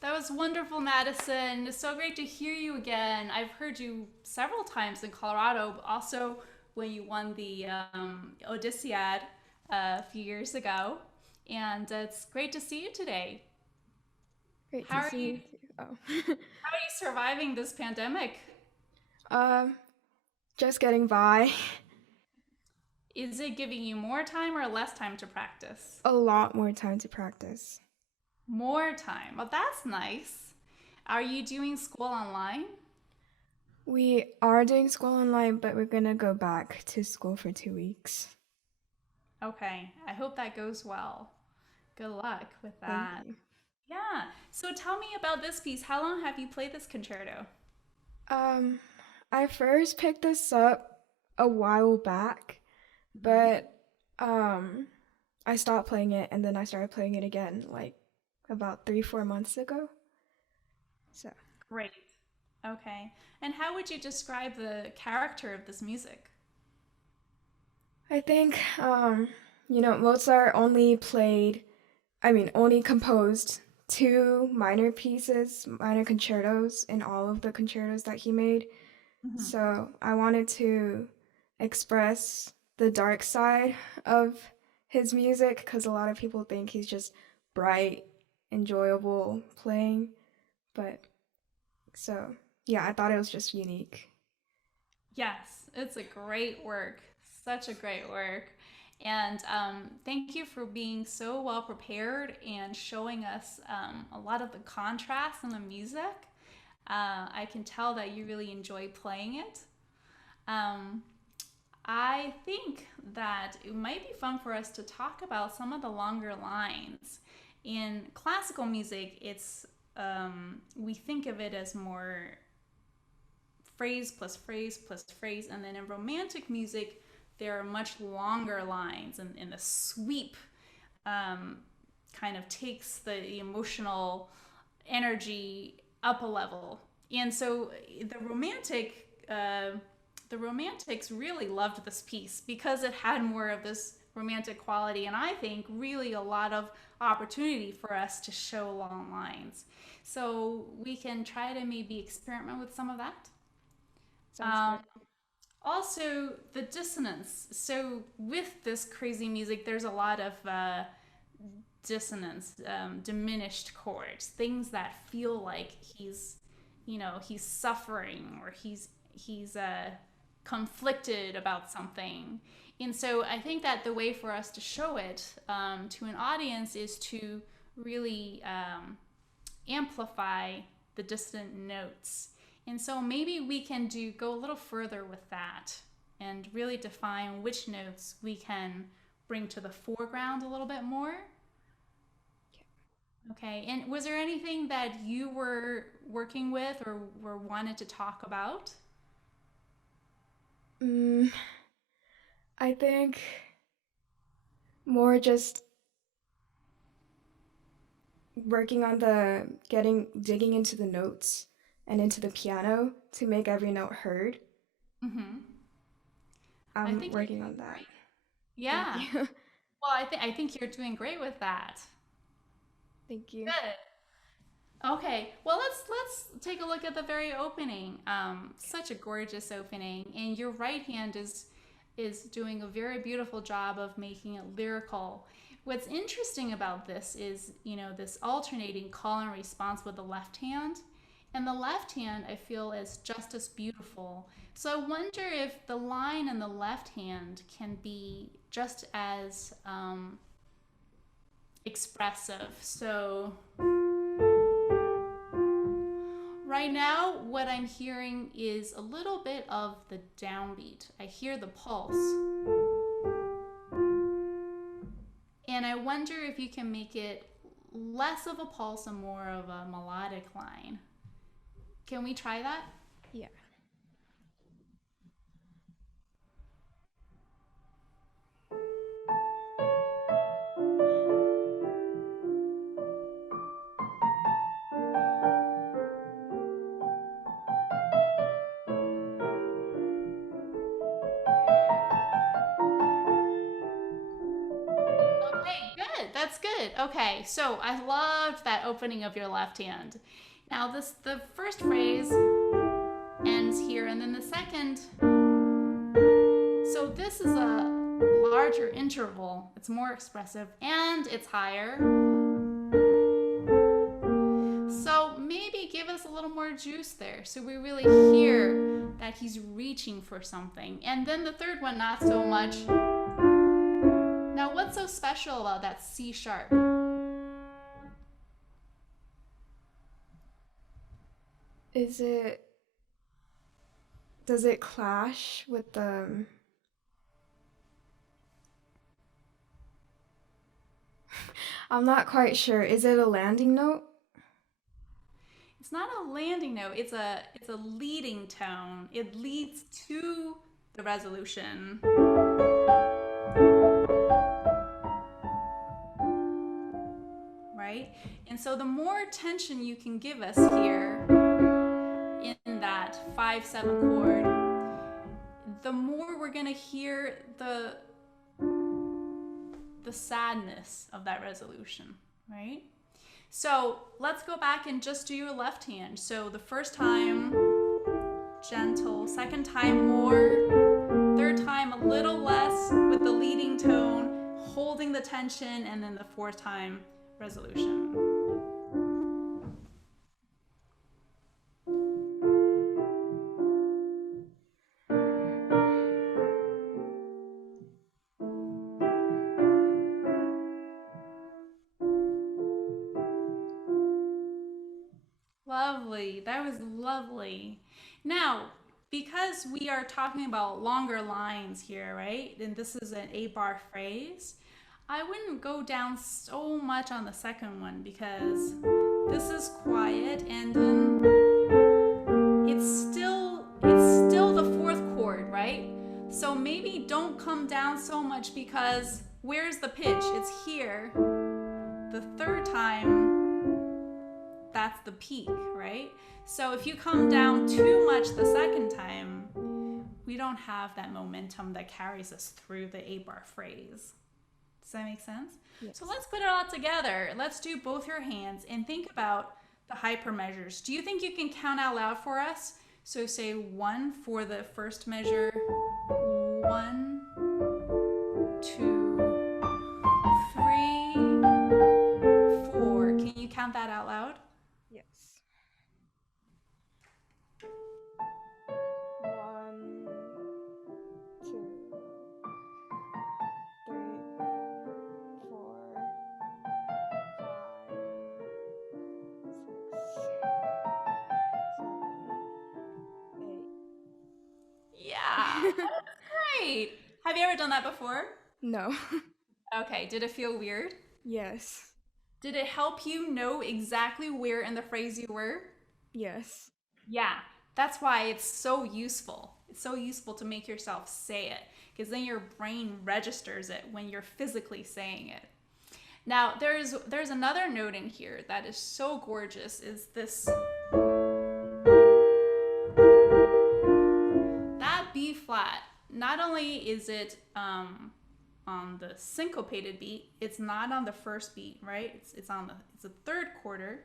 That was wonderful, Madison. It's so great to hear you again. I've heard you several times in Colorado, but also when you won the Odyssead a few years ago. And it's great to see you today. Great How to are see you? you too. Oh. How are you surviving this pandemic? Just getting by. Is it giving you more time or less time to practice? A lot more time to practice. More time. Well, that's nice. Are you doing school online? We are doing school online, but we're gonna go back to school for 2 weeks. Okay, I hope that goes well. Good luck with that. Thank you. Yeah. So tell me about this piece. How long have you played this concerto? I first picked this up a while back, but I stopped playing it and then I started playing it again like about 3-4 months ago. So Great. Okay. And how would you describe the character of this music? I think Mozart only composed 2 minor pieces, minor concertos in all of the concertos that he made. So I wanted to express the dark side of his music because a lot of people think he's just bright, enjoyable playing. But so, yeah, I thought it was just unique. Yes, it's a great work. Such a great work. And thank you for being so well prepared and showing us a lot of the contrast in the music. I can tell that you really enjoy playing it. I think that it might be fun for us to talk about some of the longer lines. In classical music, it's we think of it as more phrase plus phrase plus phrase, and then in romantic music, there are much longer lines, and the sweep kind of takes the emotional energy up a level. And so the romantics really loved this piece because it had more of this romantic quality, and I think really a lot of opportunity for us to show long lines. So we can try to maybe experiment with some of that. Sounds good. Also, the dissonance. So with this crazy music, there's a lot of dissonance, diminished chords, things that feel like he's suffering or he's conflicted about something. And so I think that the way for us to show it to an audience is to really amplify the dissonant notes. And so maybe we can go a little further with that and really define which notes we can bring to the foreground a little bit more. Okay, and was there anything that you were working with or wanted to talk about? I think more just working on digging into the notes and into the piano to make every note heard. Mm-hmm. I'm think working you're on doing that. great. Yeah. Thank you. Well, I think you're doing great with that. Thank you. Good. Okay. Well, let's take a look at the very opening. Such a gorgeous opening, and your right hand is doing a very beautiful job of making it lyrical. What's interesting about this is, this alternating call and response with the left hand. And the left hand, I feel, is just as beautiful. So I wonder if the line in the left hand can be just as expressive. So right now, what I'm hearing is a little bit of the downbeat. I hear the pulse. And I wonder if you can make it less of a pulse and more of a melodic line. Can we try that? Yeah. Okay, good. That's good. Okay, so I loved that opening of your left hand. Now the first phrase ends here, and then the second. So this is a larger interval. It's more expressive and it's higher. So maybe give us a little more juice there so we really hear that he's reaching for something. And then the third one, not so much. Now, what's so special about that C sharp? Does it clash with the I'm not quite sure. Is it a landing note? It's not a landing note, it's a leading tone. It leads to the resolution. Right? And so the more tension you can give us here in that 5/7 chord, the more we're going to hear the sadness of that resolution, right? So let's go back and just do your left hand. So the first time, gentle, second time more, third time a little less with the leading tone, holding the tension, and then the fourth time, resolution. Lovely. That was lovely. Now, because we are talking about longer lines here, right? And this is an 8-bar phrase. I wouldn't go down so much on the second one because this is quiet and it's still the fourth chord, right? So maybe don't come down so much because where's the pitch? It's here. The third time, that's the peak, right? So if you come down too much the second time, we don't have that momentum that carries us through the 8-bar phrase. Does that make sense? Yes. So let's put it all together. Let's do both your hands and think about the hypermeasures. Do you think you can count out loud for us? So say 1 for the first measure, 1, 2, 3, 4. Can you count that out loud? Yes. 1, 2, 3, 4, 5, 6, 7, 8. Yeah, that's great. Have you ever done that before? No. Okay, did it feel weird? Yes. Did it help you know exactly where in the phrase you were? Yes. Yeah, that's why it's so useful. It's so useful to make yourself say it because then your brain registers it when you're physically saying it. Now, there's another note in here that is so gorgeous is this. That B flat, not only is it on the syncopated beat, it's not on the first beat, right? It's a third quarter.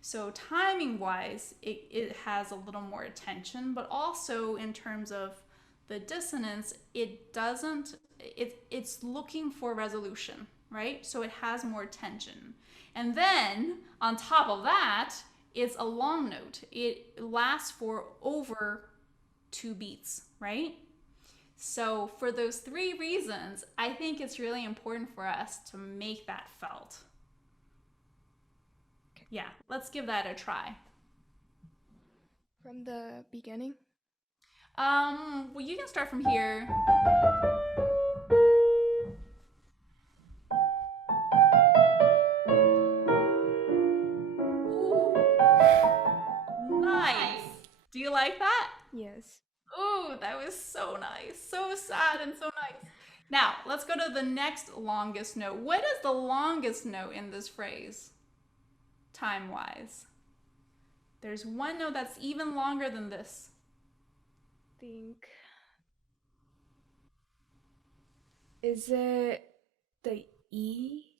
So timing wise, it has a little more attention, but also in terms of the dissonance, it's looking for resolution, right? So it has more tension. And then on top of that, it's a long note. It lasts for over 2 beats, right? So for those 3 reasons, I think it's really important for us to make that felt. Yeah, let's give that a try. From the beginning? Well, you can start from here. Ooh, nice. Do you like that? Yes. Ooh, that was so nice. So sad and so nice. Now, let's go to the next longest note. What is the longest note in this phrase, time-wise? There's one note that's even longer than this. Think. Is it the E?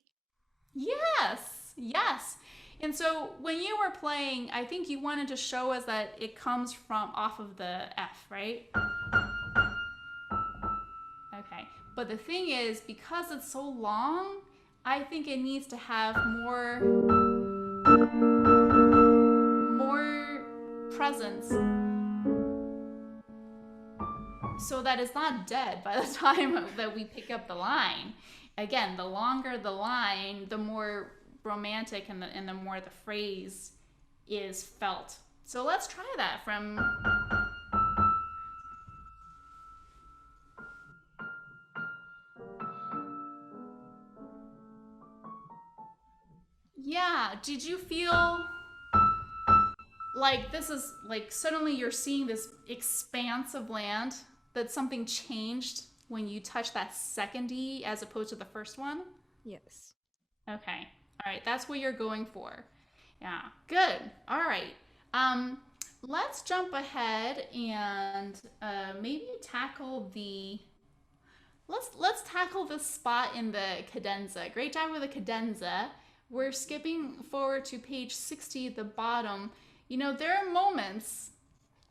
Yes, yes. And so when you were playing, I think you wanted to show us that it comes from off of the F, right? Okay. But the thing is, because it's so long, I think it needs to have more presence so that it's not dead by the time that we pick up the line. Again, the longer the line, the more romantic and the more the phrase is felt. So let's try that from. Yeah, did you feel like this is like suddenly you're seeing this expanse of land, that something changed when you touch that second E as opposed to the first one? Yes. Okay. All right, that's what you're going for. Yeah. Good. All right. Let's jump ahead and maybe tackle the let's tackle this spot in the cadenza. Great job with the cadenza. We're skipping forward to page 60 at the bottom. You know, there are moments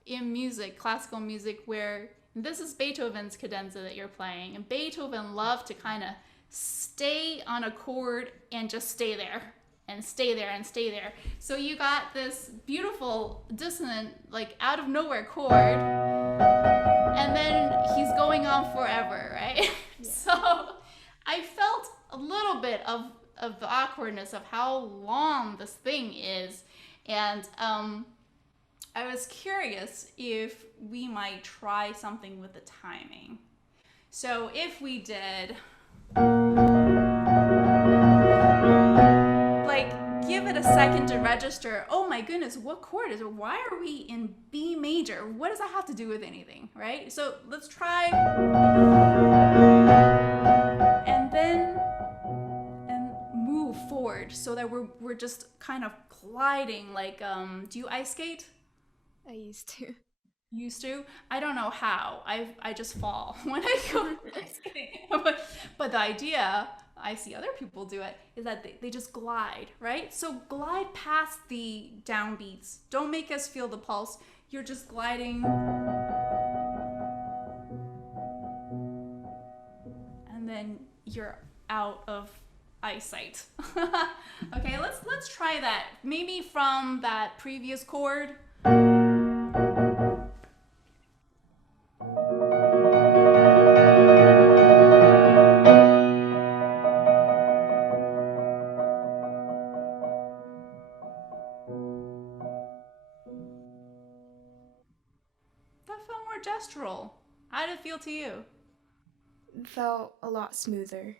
in music, classical music, where this is Beethoven's cadenza that you're playing, and Beethoven loved to kind of stay on a chord and just stay there and stay there and stay there. So you got this beautiful dissonant, like out of nowhere chord, and then he's going on forever, right? Yeah. So I felt a little bit of the awkwardness of how long this thing is, and I was curious if we might try something with the timing. So if we did, like, give it a second to register, oh my goodness, what chord is it? Why are we in B major? What does that have to do with anything, right? So let's try, and then move forward so that we're just kind of gliding, like, do you ice skate? I used to. Used to? I don't know how. I just fall when I go ice skating. But the idea, I see other people do it, is that they just glide, right? So glide past the downbeats. Don't make us feel the pulse. You're just gliding. And then you're out of eyesight. Okay, let's try that. Maybe from that previous chord. Gestural. How did it feel to you? It felt a lot smoother.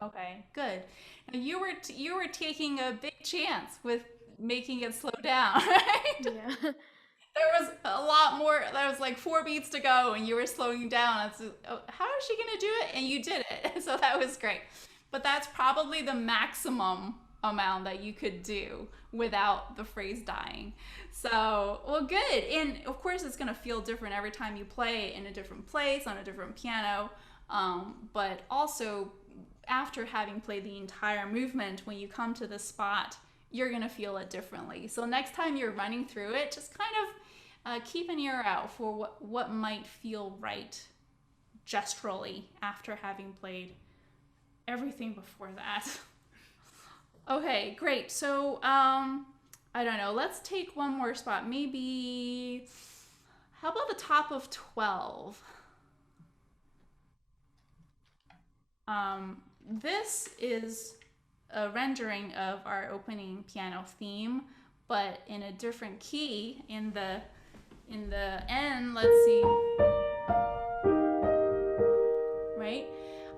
Okay, good. Now you were taking a big chance with making it slow down, right? Yeah. There was a lot more. There was like 4 beats to go, and you were slowing down. It's, oh, how is she gonna do it? And you did it. So that was great. But that's probably the maximum amount that you could do without the phrase dying. So, well, good. And of course, it's gonna feel different every time you play in a different place on a different piano. But also, after having played the entire movement, when you come to this spot, you're gonna feel it differently. So next time you're running through it, just kind of keep an ear out for what might feel right gesturally after having played everything before that. Okay, great. So I don't know, let's take one more spot. Maybe, how about the top of 12? This is a rendering of our opening piano theme, but in a different key. In the N, let's see. Right?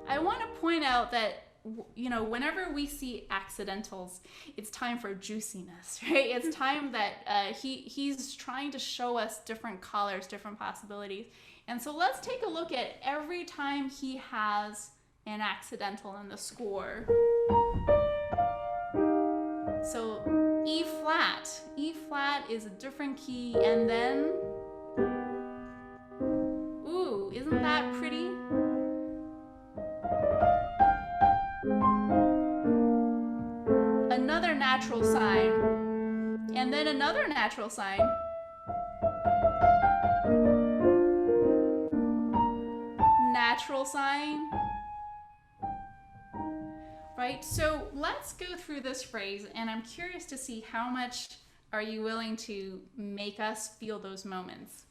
I want to point out that, you know, whenever we see accidentals, it's time for juiciness, right? It's time that he's trying to show us different colors, different possibilities. And so let's take a look at every time he has an accidental in the score. So E flat is a different key, and then, ooh, isn't that pretty? natural sign, and then another natural sign. Natural sign. Right? So let's go through this phrase, and I'm curious to see how much are you willing to make us feel those moments.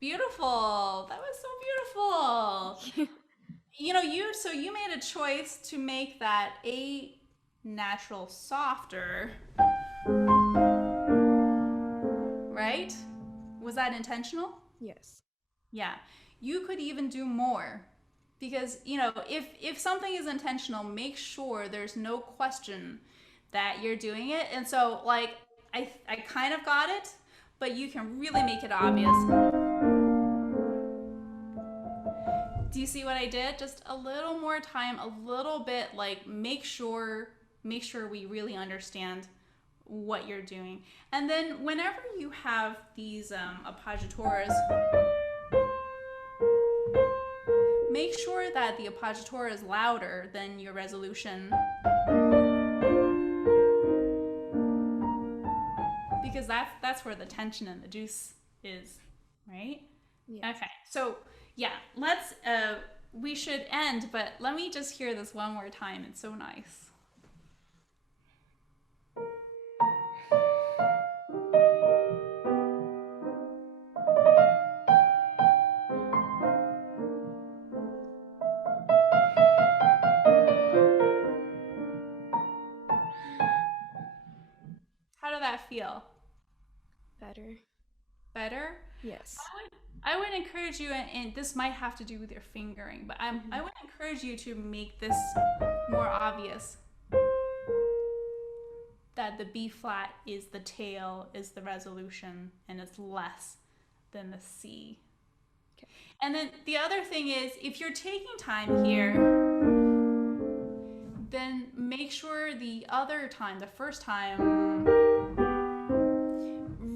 Beautiful. That was so beautiful. You made a choice to make that A natural softer, right? Was that intentional? Yes. Yeah. You could even do more, because if something is intentional, make sure there's no question that you're doing it. And so like I kind of got it, but you can really make it obvious. Do you see what I did? Just a little more time, a little bit, like make sure we really understand what you're doing. And then whenever you have these appoggiaturas, make sure that the appoggiatura is louder than your resolution, because that's where the tension and the juice is, right? Yeah. Okay, so yeah, we should end, but let me just hear this one more time. It's so nice. How did that feel? Better. Better? Yes. I would encourage you, and this might have to do with your fingering, but I would encourage you to make this more obvious, that the B flat is the tail, is the resolution, and it's less than the C. Okay. And then the other thing is, if you're taking time here, then make sure the other time, the first time,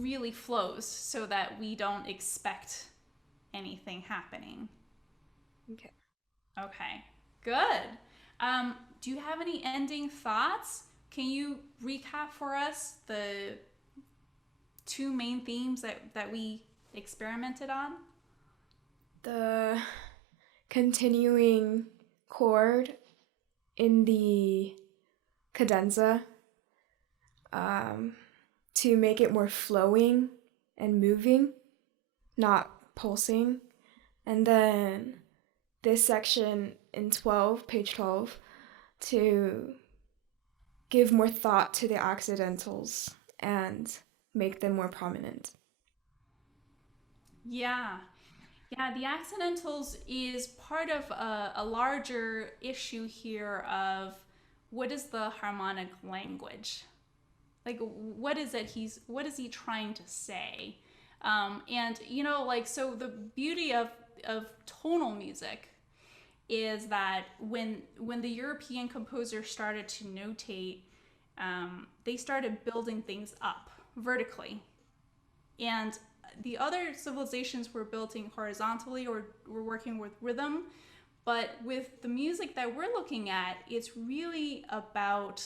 really flows so that we don't expect anything happening. Okay. Okay, good. Do you have any ending thoughts? Can you recap for us the two main themes that we experimented on? The continuing chord in the cadenza, to make it more flowing and moving, not pulsing. And then this section in page 12, to give more thought to the accidentals and make them more prominent. Yeah, the accidentals is part of a larger issue here of what is the harmonic language? Like, what is he trying to say? And so the beauty of tonal music is that when the European composers started to notate, they started building things up vertically, and the other civilizations were building horizontally or were working with rhythm. But with the music that we're looking at, it's really about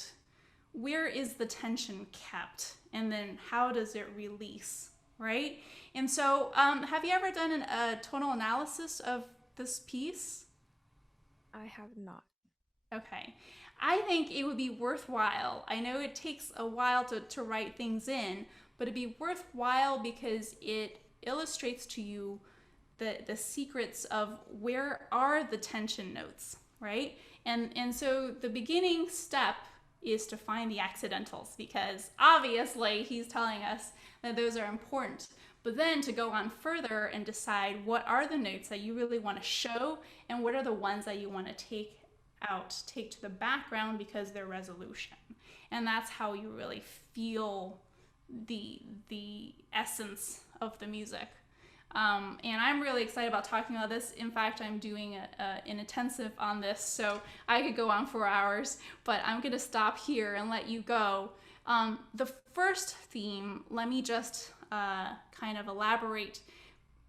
where is the tension kept, and then how does it release, right? And so have you ever done a tonal analysis of this piece? I have not. Okay. I think it would be worthwhile. I know it takes a while to write things in, but it'd be worthwhile because it illustrates to you the secrets of where are the tension notes, right? And so the beginning step is to find the accidentals, because obviously he's telling us that those are important. But then to go on further and decide what are the notes that you really want to show and what are the ones that you want to take to the background because they're resolution. And that's how you really feel the essence of the music. And I'm really excited about talking about this. In fact, I'm doing an intensive on this, so I could go on for hours, but I'm going to stop here and let you go. The first theme, let me just kind of elaborate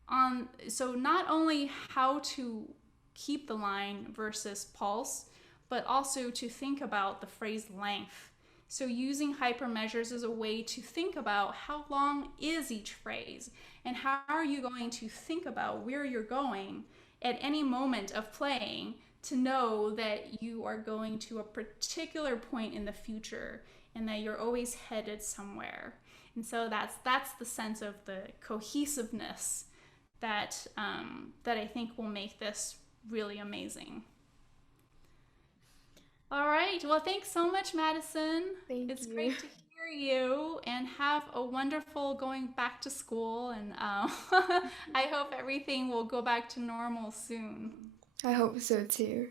on, so not only how to keep the line versus pulse, but also to think about the phrase length. So using hypermeasures is a way to think about how long is each phrase, and how are you going to think about where you're going at any moment of playing to know that you are going to a particular point in the future and that you're always headed somewhere. And so that's the sense of the cohesiveness that I think will make this really amazing. All right. Well, thanks so much, Madison. It's you. great to hear you, and have a wonderful going back to school. And I hope everything will go back to normal soon. I hope so too.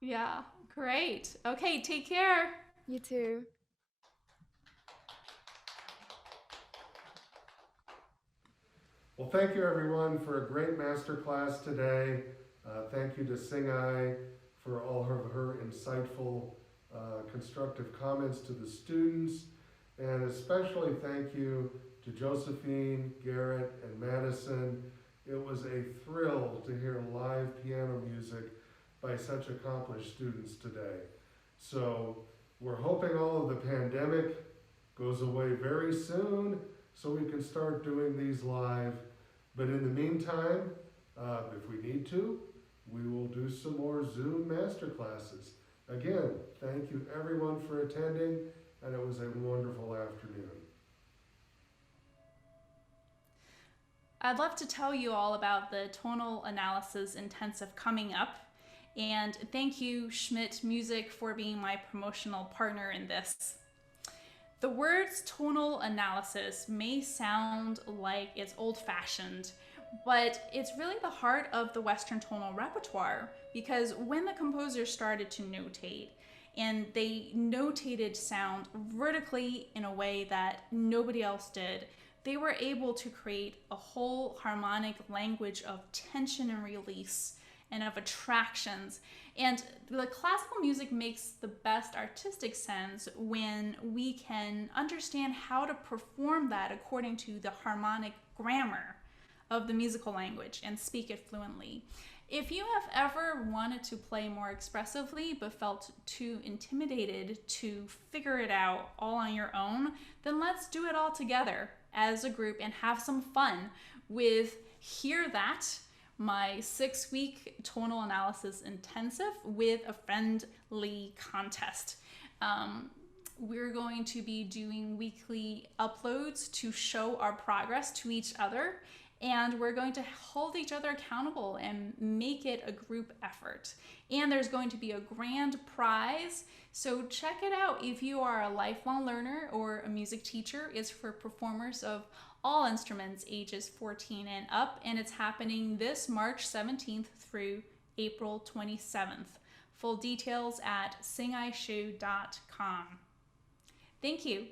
Yeah, great. Okay, take care. You too. Well, thank you everyone for a great masterclass today. Thank you to Hsing-ay for all of her insightful, constructive comments to the students. And especially thank you to Josephine, Garrett, and Madison. It was a thrill to hear live piano music by such accomplished students today. So we're hoping all of the pandemic goes away very soon so we can start doing these live. But in the meantime, if we need to, we will do some more Zoom masterclasses. Again, thank you everyone for attending, and it was a wonderful afternoon. I'd love to tell you all about the Tonal Analysis Intensive coming up. And thank you, Schmitt Music, for being my promotional partner in this. The words tonal analysis may sound like it's old-fashioned, but it's really the heart of the Western tonal repertoire, because when the composers started to notate, and they notated sound vertically in a way that nobody else did, they were able to create a whole harmonic language of tension and release and of attractions. And the classical music makes the best artistic sense when we can understand how to perform that according to the harmonic grammar of the musical language and speak it fluently. If you have ever wanted to play more expressively but felt too intimidated to figure it out all on your own, then let's do it all together as a group and have some fun with Hear That, my 6-week tonal analysis intensive with a friendly contest. We're going to be doing weekly uploads to show our progress to each other, and we're going to hold each other accountable and make it a group effort. And there's going to be a grand prize, so check it out if you are a lifelong learner or a music teacher. It's for performers of all instruments ages 14 and up, and it's happening this March 17th through April 27th. Full details at hsingayshu.com. Thank you.